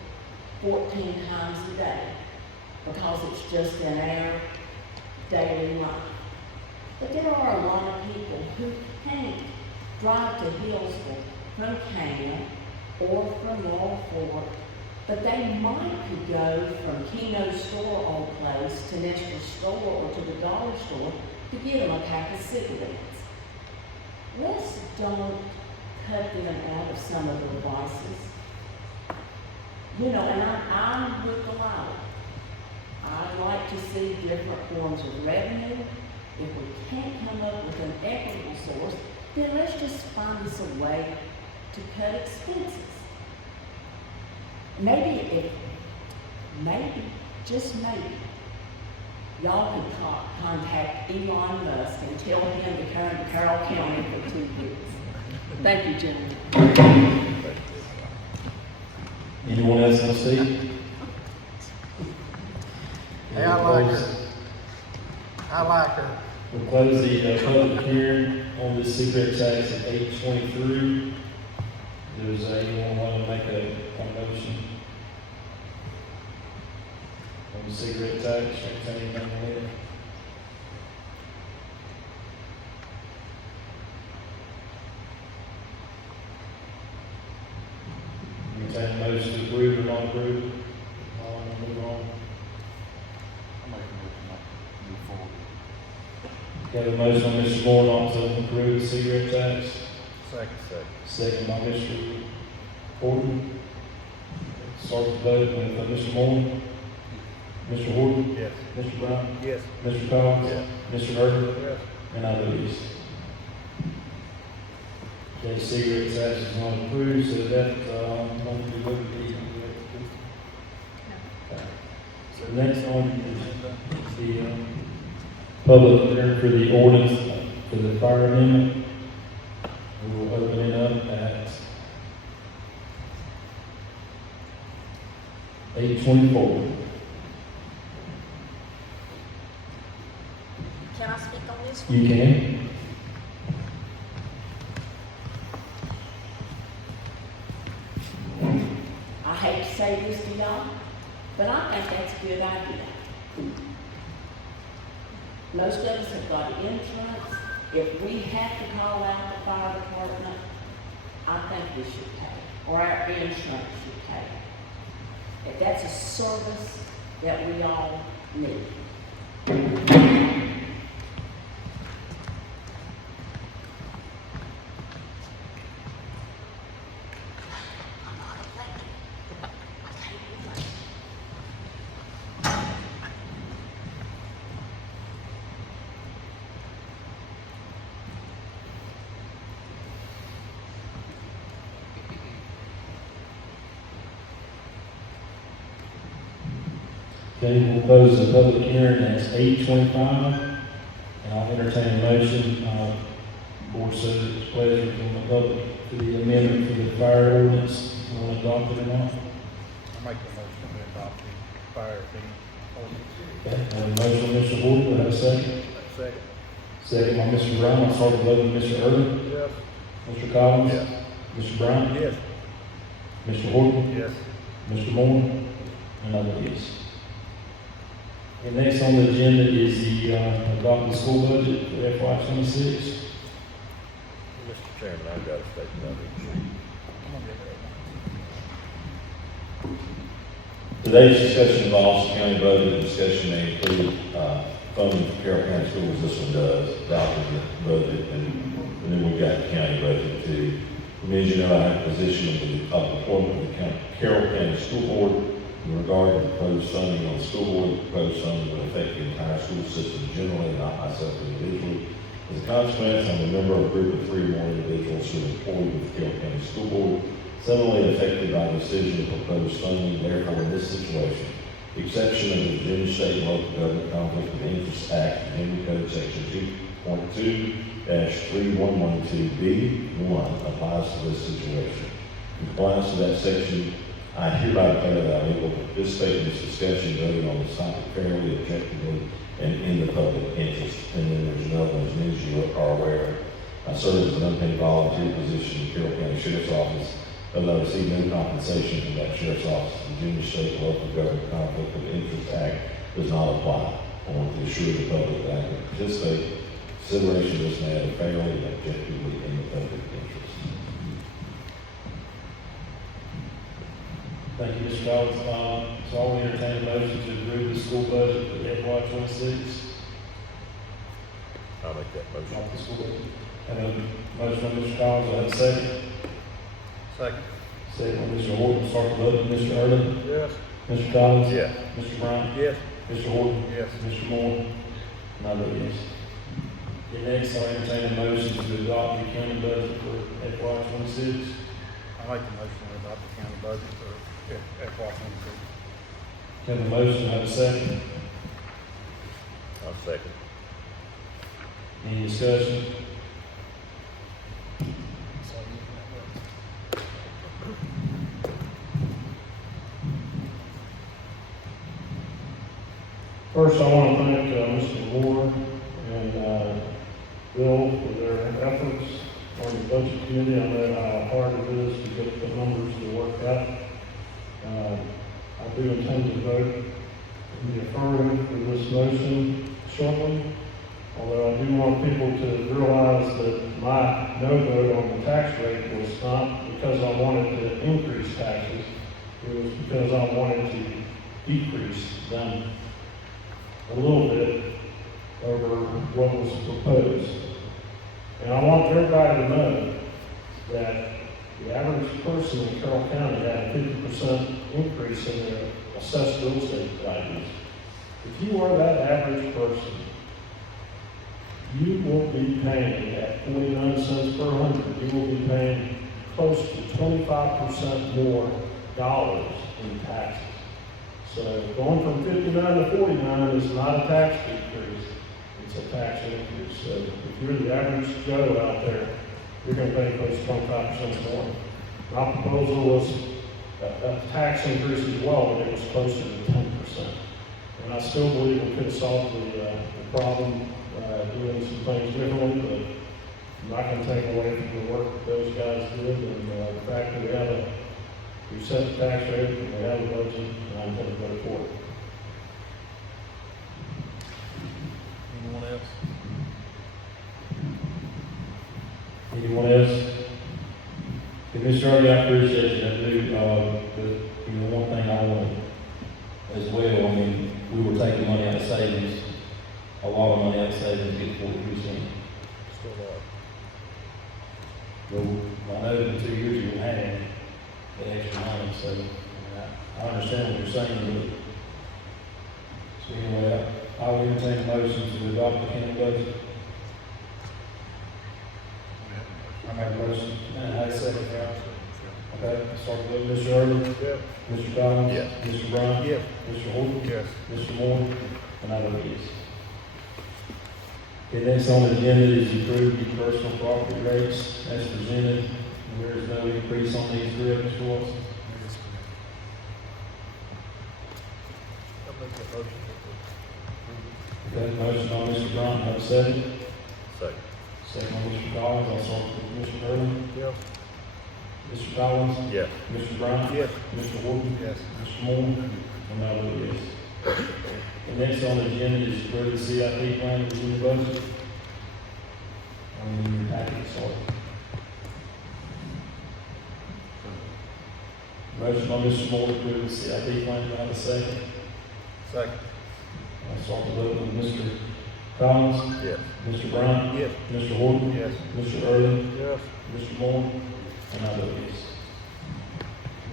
14 times a day because it's just in our daily life. But there are a lot of people who can't drive to Hillsville from Canaan or from Lawford, but they might could go from Keno's store old place to Nestor's store or to the dollar store to get them a pack of cigarettes. Let's don't cut them out of some of their vices. You know, and I'm with the line. I'd like to see different forms of revenue. If we can't come up with an equitable source, then let's just find us a way to cut expenses. Maybe, just maybe, y'all could contact Elon Musk and tell him to come to Carroll County for 2 years. Thank you, gentlemen. Anyone else want to speak? Hey, I like her. I like her. We'll close the public hearing on this cigarette tax at 8:23. Does anyone want to make a motion on the cigarette tax? Anything on that? Entertain a motion to approve or not approve? Move on. Got a motion on Mr. Moore not to approve the cigarette tax. Second by Mr. Horton. Start the vote with Mr. Moore. Mr. Horton? Yes. Mr. Brown? Yes. Mr. Collins? Yes. Mr. Irvin? Yes. And I vote yes. Okay, cigarette tax is not approved, so that, won't be voted either. Okay. So next on is the, public hearing for the ordinance for the fire amendment. We will open it up at 8:24. Can I speak on this one? You can. I hate to say this to y'all, but I think that's a good idea. Most of us have got insurance. If we have to call out the fire department, I think we should pay, or our insurance should pay. If that's a service that we all need. Okay, we'll close the public hearing at 8:25, and I'll entertain a motion, board says it's pleasure from the public to the amendment for the fire ordinance. You want to adopt it or not? I make the motion to adopt the fire ordinance. Okay, I have a motion by Mr. Horton, do I have a second? Second. Second by Mr. Brown, I'll start the vote with Mr. Irvin. Yes. Mr. Collins? Yes. Mr. Brown? Yes. Mr. Horton? Yes. Mr. Moore? And I vote yes. And next on the agenda is the, adopt the school budget for FY '26. Mr. Chairman, I've got a statement on it. Today's discussion involves the county budget. Discussion may include funding for Carroll County Schools. This one does, adopting the budget, and then we've got the county budget too. As you know, I have a position of appointment of the Carroll County School Board in regard to proposed funding on the school board. Proposed funding will affect the entire school system generally, not myself individually. As a consequence, I'm a member of a group of 3 or more individuals who are employed with the Carroll County School Board, similarly affected by the decision to propose funding. Therefore, in this situation, the exception of the Virginia State and Local Government Conflict of Interest Act, Virginia Code Section 2.2-3112B1 applies to this situation. In compliance to that section, I hereby declare that I will participate in this discussion, voting on this topic fairly, objectively, and in the public interest. And then there's another one, as many as you are aware. I serve as an unpaid volunteer position in the Carroll County Sheriff's Office. Although I receive no compensation from that Sheriff's Office, the Virginia State Local Government Conflict of Interest Act does not apply. I want to assure the public that I can participate in consideration of this matter fairly and objectively in the public interest. Thank you, Mr. Collins. So I'll entertain a motion to approve the school budget for FY '26. I'll make that motion. Adopt the school budget. I have a motion by Mr. Collins, I have a second. Second. Second by Mr. Horton, start the vote. Mr. Irvin? Yes. Mr. Collins? Yes. Mr. Brown? Yes. Mr. Horton? Yes. Mr. Moore? And I vote yes. And next, I'll entertain a motion to adopt the county budget for FY '26. I make the motion to adopt the county budget for FY '26. Have a motion, have a second. I'll second. Any discussion? First, I want to thank Mr. Moore and Bill for their efforts on the budget committee. I know how hard it is to get the numbers to work out. I do intend to vote in the affirmative for this motion shortly, although I do want people to realize that my no vote on the tax rate was not because I wanted to increase taxes. It was because I wanted to decrease them a little bit over what was proposed. And I want everybody to know that the average person in Carroll County had a 50% increase in their assessed real estate values. If you are that average person, you will be paying at 49 cents per hundred, you will be paying close to 25% more dollars in taxes. So going from 59 to 49 is not a tax decrease, it's a tax increase. So if you're the average Joe out there, you're going to pay close to 25% more. My proposal was a tax increase as well, but it was closer to 10%. And I still believe we could have solved the problem doing some things differently, but I'm not going to take away from the work that those guys did, and the fact that we set the tax rate, and we have a budget, and I'm going to vote for it. Anyone else? Anyone else? Mr. Early, I appreciate you. I do, but, one thing I want as well, I mean, we were taking money out of savings, a lot of money out of savings, to get 40%. Still are. Well, I know in 2 years you'll have the extra money, so I understand what you're saying, but, so anyway, I will entertain a motion to adopt the county budget. I make a motion. And I second that. Okay, start with Mr. Irvin. Yes. Mr. Collins. Yes. Mr. Brown. Yes. Mr. Horton. Yes. Mr. Moore. And I vote yes. Okay, next on the agenda is approve the personal property rates as presented. There is no increase on these, correct, Mr. Watson? I'll make that motion. Okay, motion by Mr. Brown, have a second. Second. Second by Mr. Collins, I'll start with Mr. Irvin. Yes. Mr. Collins. Yes. Mr. Brown. Yes. Mr. Horton. Yes. Mr. Moore. And I vote yes. The next on the agenda is approve the CIP plan within the budget. On your packet, sorry. Motion by Mr. Moore to approve the CIP plan, do I have a second? Second. I'll start the vote with Mr. Collins. Yes. Mr. Brown. Yes. Mr. Horton. Yes. Mr. Early. Yes. Mr. Moore. And I vote yes.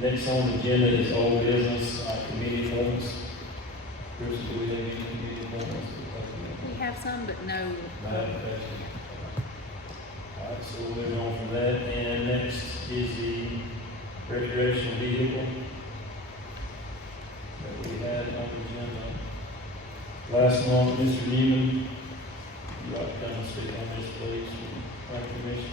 Next on the agenda is old business, committee appointments. Chris, do we have any committee appointments? We have some, but no. No application. All right, so we'll move on from that, and next is the recreational vehicle that we had on the agenda. Last month, Mr. Newman, you ought to come and speak on this, please, from the commission.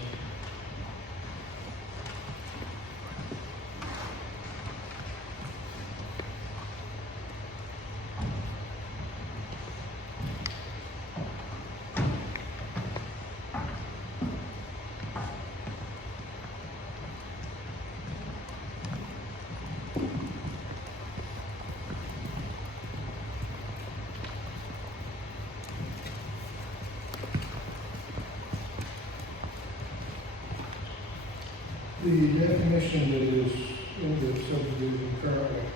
The definition that is in the subdivision currently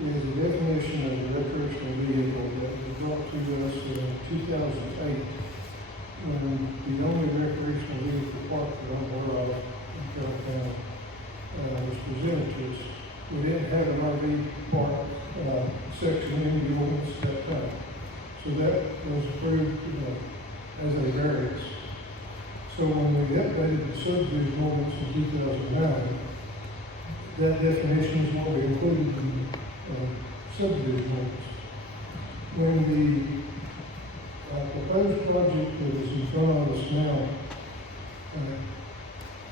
is a definition of a recreational vehicle that was brought to us in 2008 when the only recreational vehicle park that I'm aware of in Carroll County was presented to us. We didn't have an RV park section in the ordinance at that time. So that was approved as a variance. So when we updated the subdivision ordinance in 2009, that definition is what we included in subdivision ordinance. When the proposed project that is in front of us now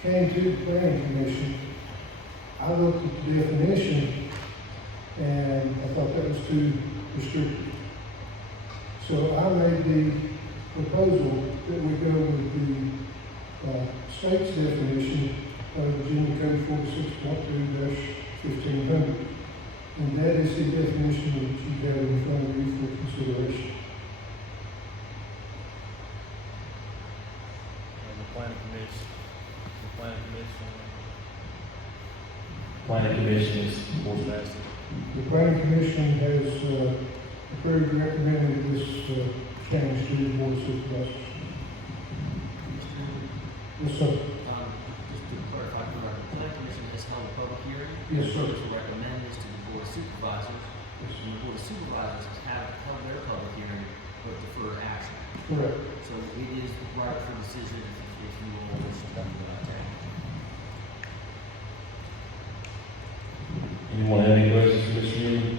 came to the planning commission, I looked at the definition and I thought that was too restrictive. So I made the proposal that we go with the state's definition of Virginia Code 46.2-1500. And that is the definition that you have in front of you for consideration. And the planning commission, Planning commission is more faster. The planning commission has approved and recommended this change to the board of supervisors. Yes, sir. Just to clarify, the planning commission has held a public hearing. Yes, sir. To recommend this to the board of supervisors. The Board of Supervisors have held their public hearing, but deferred action. Correct. So it is required for decision if you all wish to take action. Anyone have any questions for Mr. Ewing?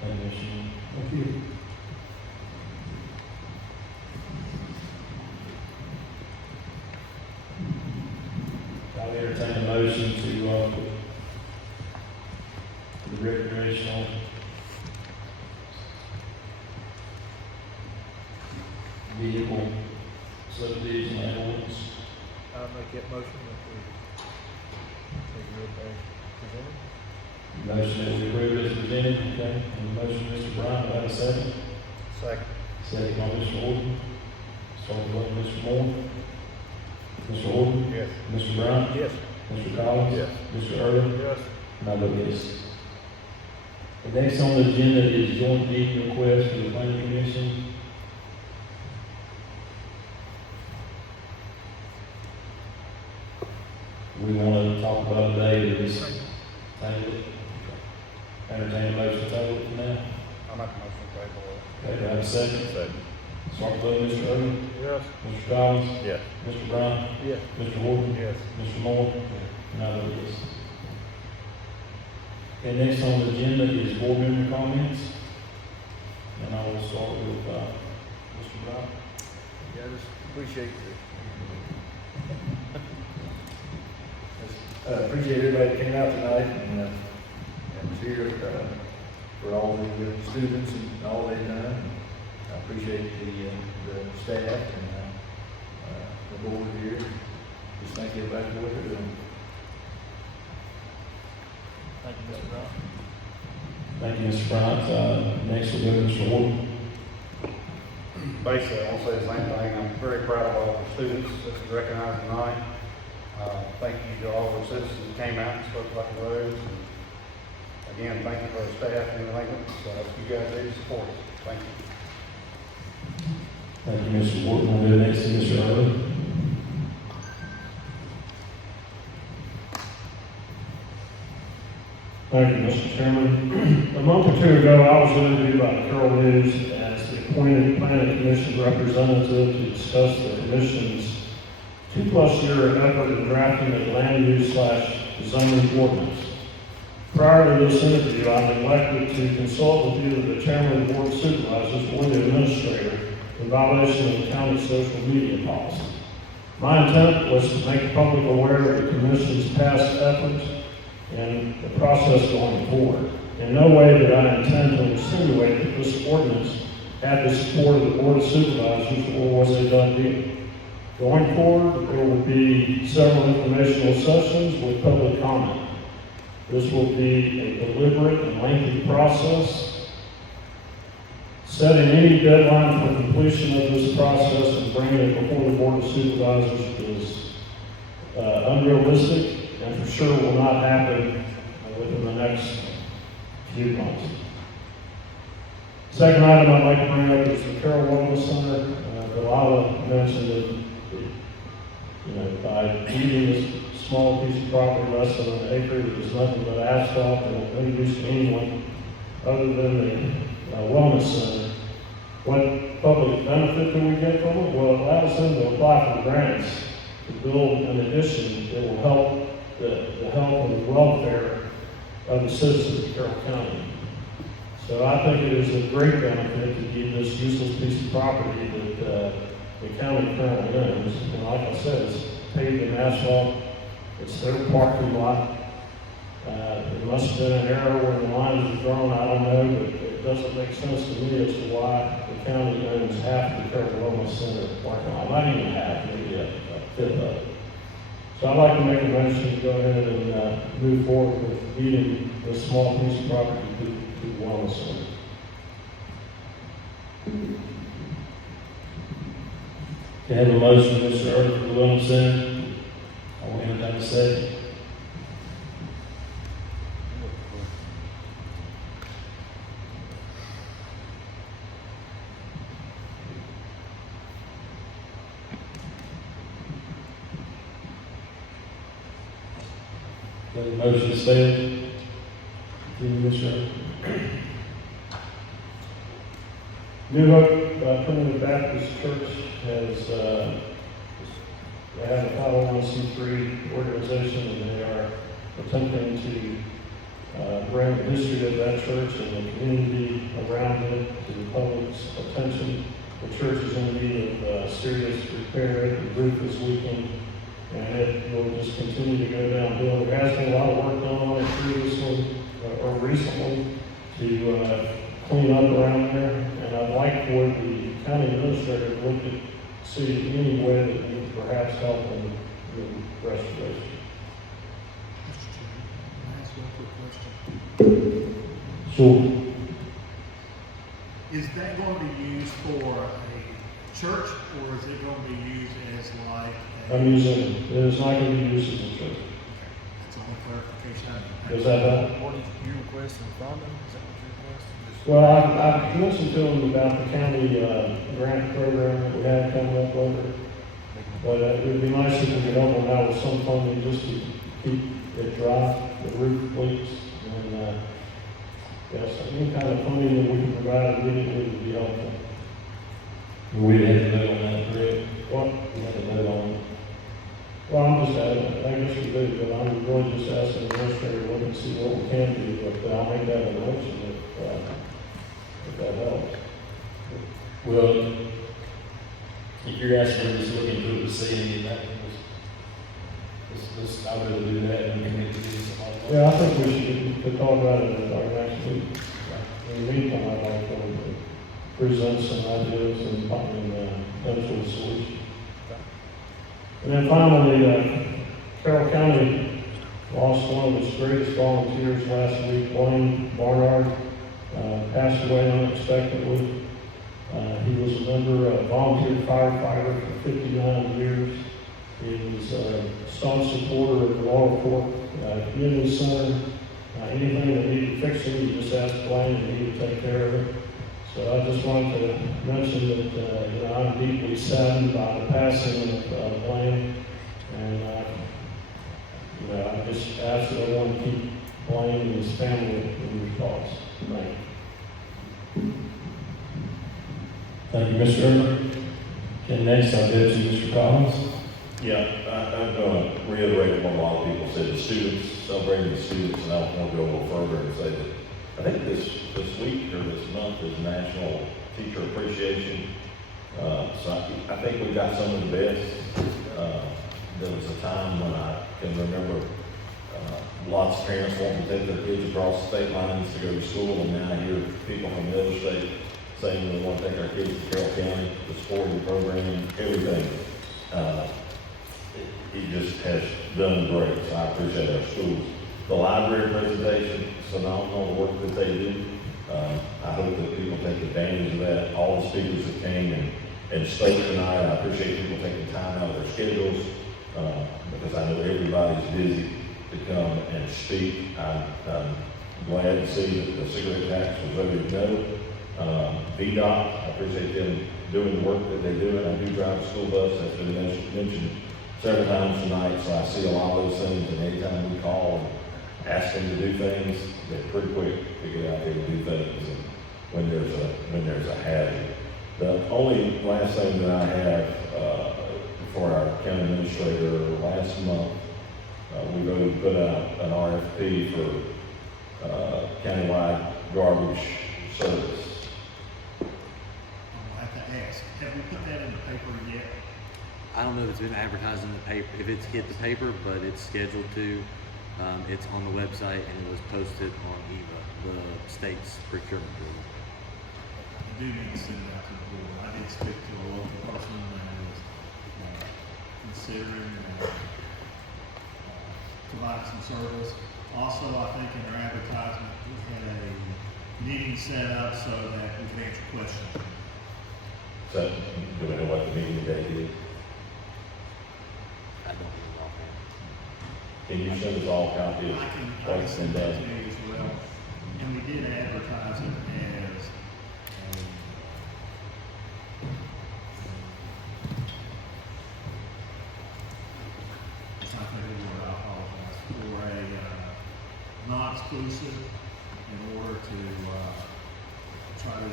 Thank you, Mr. Ewing. Thank you. I'll entertain a motion to, the recreational vehicle subdivision and ordinance. I'll make that motion that we take it as presented. Motion is approved as presented, okay, and the motion, Mr. Bryant, do I have a second? Second. Second by Mr. Horton. Start the vote, Mr. Moore. Mr. Horton? Yes. Mr. Bryant? Yes. Mr. Collins? Yes. Mr. Irvin? Yes. And I vote yes. The next on the agenda is joint meeting request for the planning commission. We want to talk about today, or just table it? Entertain a motion to table it for now. I'll make a motion to table it. Okay, do I have a second? Second. Start the vote, Mr. Irvin? Yes. Mr. Collins? Yes. Mr. Brown? Yes. Mr. Horton? Yes. Mr. Moore? And I vote yes. Okay, next on the agenda is board member comments. And I will start with, Mr. Brown. Yeah, I just appreciate Appreciate everybody that came out tonight and was here for all the students and all they've done. I appreciate the staff and the board here. Just thank everybody for what they're doing. Thank you, Mr. Brown. Thank you, Mr. Bryant. Next we'll go to Mr. Horton. Basically, I want to say the same thing. I'm very proud of all the students that's recognized tonight. Thank you to all the citizens that came out and spoke about the roads. And again, thank you for the staff and everything that you guys did to support us. Thank you. Thank you, Mr. Horton. We'll go next to Mr. Irvin. Thank you, Mr. Chairman. A month or two ago, I was interviewed by the Carroll News as the appointed planning commission representative to discuss the commission's 2+ year effort in drafting a land use / zoning ordinance. Prior to this interview, I neglected to consult with either the chairman of the board of supervisors or the administrator in violation of the county social media policy. My intent was to make the public aware of the commission's past efforts and the process going forward. In no way did I intend to insinuate that this ordinance had the support of the board of supervisors or was a done deal. Going forward, there will be several informational sessions with public comment. This will be a deliberate and lengthy process. Setting any deadline for completion of this process and bringing it before the board of supervisors is unrealistic and for sure will not happen within the next few months. Second item I'd like to bring up is the Carroll Wellness Center. Delilah mentioned that, by leaving this small piece of property, less than an acre, that is nothing but asphalt and of no use to anyone other than the wellness center. What public benefit do we get from it? Well, it allows them to apply for grants to build an addition that will help the health and the welfare of the citizens of Carroll County. So I think it is a great benefit to keep this useless piece of property that the county currently owns. And like I said, it's paved in asphalt. It's their parking lot. There must have been an error when the lines were drawn, I don't know, but it doesn't make sense to me as to why the county owns half the Carroll Wellness Center parking lot. Not even half, maybe a fifth of it. So I'd like to make a motion to go ahead and move forward with deeding this small piece of property to the Wellness Center. Okay, I have a motion, Mr. Irvin, for the Wellness Center. I will entertain a second. Okay, the motion is failed. Yes, sir. New Hope Primitive Baptist Church has, they have a 501c3 organization, and they are attempting to bring the history of that church and the community around it to the public's attention. The church is in need of serious repair. The roof is leaking, and it will just continue to go downhill. There has been a lot of work done on it previously, or recently, to clean up around there. And I'd like for the county administrator to look at, see any way that we can perhaps help in the restoration. Mr. Chairman, can I ask one quick question? Sure. Is that going to be used for a church, or is it going to be used as like a... I'm using, it is not going to be used as a church. That's the only clarification I need. Is that right? What did you request from them? Is that what you requested? Well, I mentioned to them about the county grant program that we had coming up later. But it would be nice if we could help them out with some funding just to keep it dry, the roof leaks. And, yes, any kind of funding that we can provide immediately would be helpful. We had to vote on that, correct? What? We had to vote on it. Well, I'm just asking, I guess we do, but I'm really just asking the administrator to look and see what we can do, but I'll make that a motion if that helps. Well, if you're asking me to look into it to see any of that, I'd rather do that and commit to this. Yeah, I think we should talk about it at our next week. In the meantime, I'd like to present some ideas and potential solutions. And then finally, Carroll County lost one of its greatest volunteers last week. Blaine Barnard passed away unexpectedly. He was a member, a volunteer firefighter for 59 years. He was a staunch supporter of the Laurel Fork Community Center. Anything that needed fixing, you just asked Blaine and he would take care of it. So I just wanted to mention that I'm deeply saddened by the passing of Blaine, and I just ask that everyone keep Blaine and his family in your thoughts. Thank you. Thank you, Mr. Irvin. Okay, next I'll go to Mr. Collins. Yeah, I'm going to reiterate what a lot of people said. The students, celebrating the students, and I want to go a little further and say that I think this week or this month is National Teacher Appreciation. So I think we've got some of the best. There was a time when I can remember lots of parents wanting to take their kids across the state lines to go to school, and now I hear people from the other state saying they want to take our kids to Carroll County, the sporting program, everything. It just has done great, so I appreciate our schools. The library presentation, phenomenal work that they do. I hope that people take advantage of that. All the speakers that came and spoke tonight, I appreciate people taking time out of their schedules, because I know everybody's busy to come and speak. I'm glad to see that the cigarette tax was voted no. VDOT, I appreciate them doing the work that they do, and I do drive a school bus. That's been mentioned several times tonight, so I see a lot of those things, and anytime we call and ask them to do things, they're pretty quick to get out there and do things, and when there's a hazard. The only last thing that I have for our county administrator, last month, we voted to put out an RFP for countywide garbage service. I'll have to ask, have we put that in the paper yet? I don't know if it's been advertised in the paper, if it's hit the paper, but it's scheduled to. It's on the website and it was posted on EVA, the state's procurement board. I do need to send it out to the board. I did speak to a local person that is considering providing some service. Also, I think in our advertisement, we had a meeting set up so that we could answer questions. So, do we know what the meeting date is? I don't know offhand. Can you send us all copies? I can send that to you as well. And we did advertise it as I apologize, for a non-exclusive in order to, try to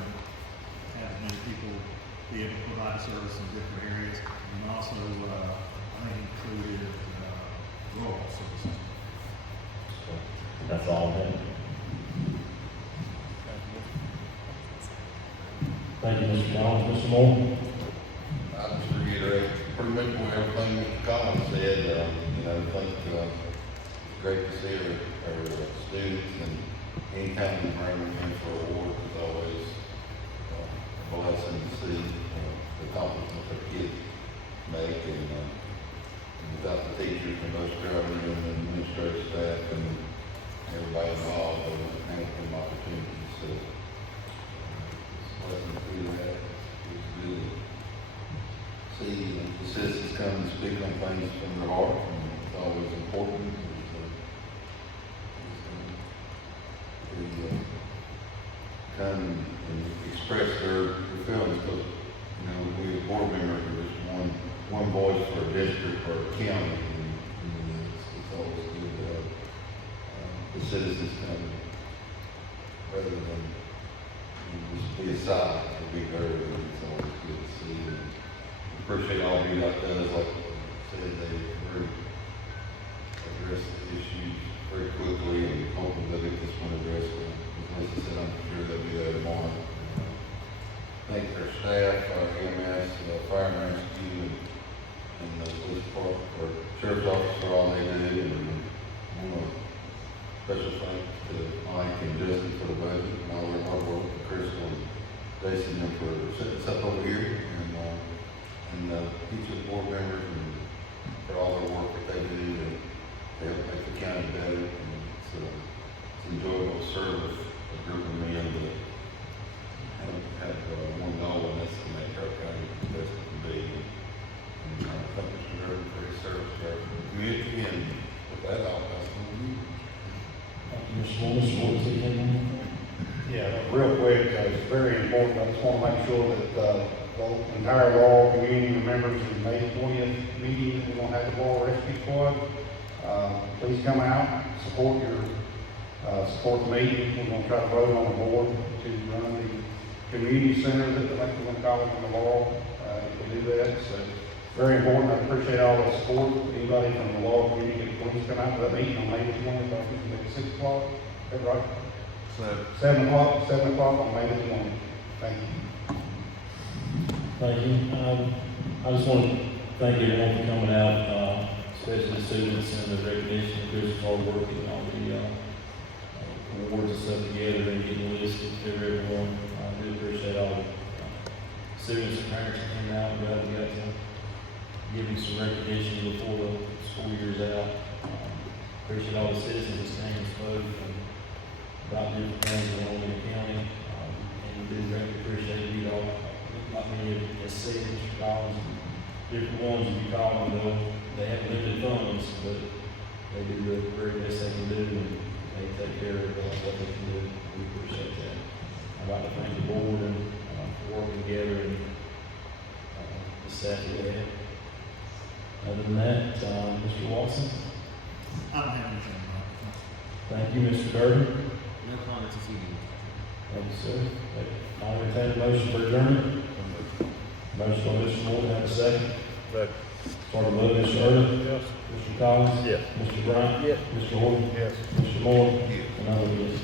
have as many people be able to provide service in different areas, and also, I think included, rural services. That's all I have. Thank you, Mr. Collins. Mr. Moore? I just reiterate pretty much everything Mr. Collins said. I think it's great to see our students, and anytime we bring them in for awards is always a blessing to see the accomplishments our kids make, and without the teachers and those drivers and the administrative staff and everybody involved, they wouldn't have them opportunities. So it's a blessing to do that. It's good to see the citizens come and speak on things from their heart, and it's always important. To come and express their feelings, because we as board members are just one voice for a district or a county, and it's always good to have the citizens come rather than just be a side to be heard. And it's always good to see. And appreciate all of you like that. Like I said, they address the issues very quickly, and hopefully they'll get this one addressed. As Lisa said, I'm sure they'll be there tomorrow. Thank our staff, our EMS, fire and rescue, and the police department, or sheriff's office for all they do. And special thanks to Mike and Justin for the budget and all their hard work, and Crystal and Jason for setting us up over here, and each of the board members and for all their work that they do to help make the county better. And it's enjoyable to serve with a group of men that have one goal, and that's to make our county the best it can be. And I thank Mr. Irvin for his service to our community, and with that, I'll pass it on to you. Mr. Moore, Mr. Ward, take it. Yeah, real quick, it's very important. I just want to make sure that the entire law community remembers the May 20th meeting, we're going to have the Law Rescue Squad. Please come out, support the meeting. We're going to try to vote on the board to run the community center that the Lincoln College and the law if we do that. So very important. I appreciate all the support. Anybody from the law community, please come out to that meeting on May 20th. I think it's at 6 o'clock. Is that right? 7 o'clock. 7 o'clock on May 20th. Thank you. Thank you. I just want to thank everyone for coming out, especially the students, and the recognition of Chris's hard work and all the awards and stuff together and getting listed to everyone. I do appreciate all the students and parents that came out. I'm glad we got to give you some recognition before the school year's out. Appreciate all the citizens that came and spoke about different things going on in the county. And we do greatly appreciate you all. Like many of you have said, Mr. Collins, different ones, if you call them, they have limited funds, but they do the very best they can do, and they take care of what they can do. We appreciate that. I'd like to thank the board and for working together and the staff that we have. Other than that, Mr. Watson? I don't have anything. Thank you, Mr. Durden. No comments this evening. Thank you, sir. I'll entertain a motion for adjournment. Motion by Mr. Moore, have a second. Starting with Mr. Irvin. Yes. Mr. Collins. Yes. Mr. Bryant. Yes. Mr. Horton. Yes. Mr. Moore. And I vote yes.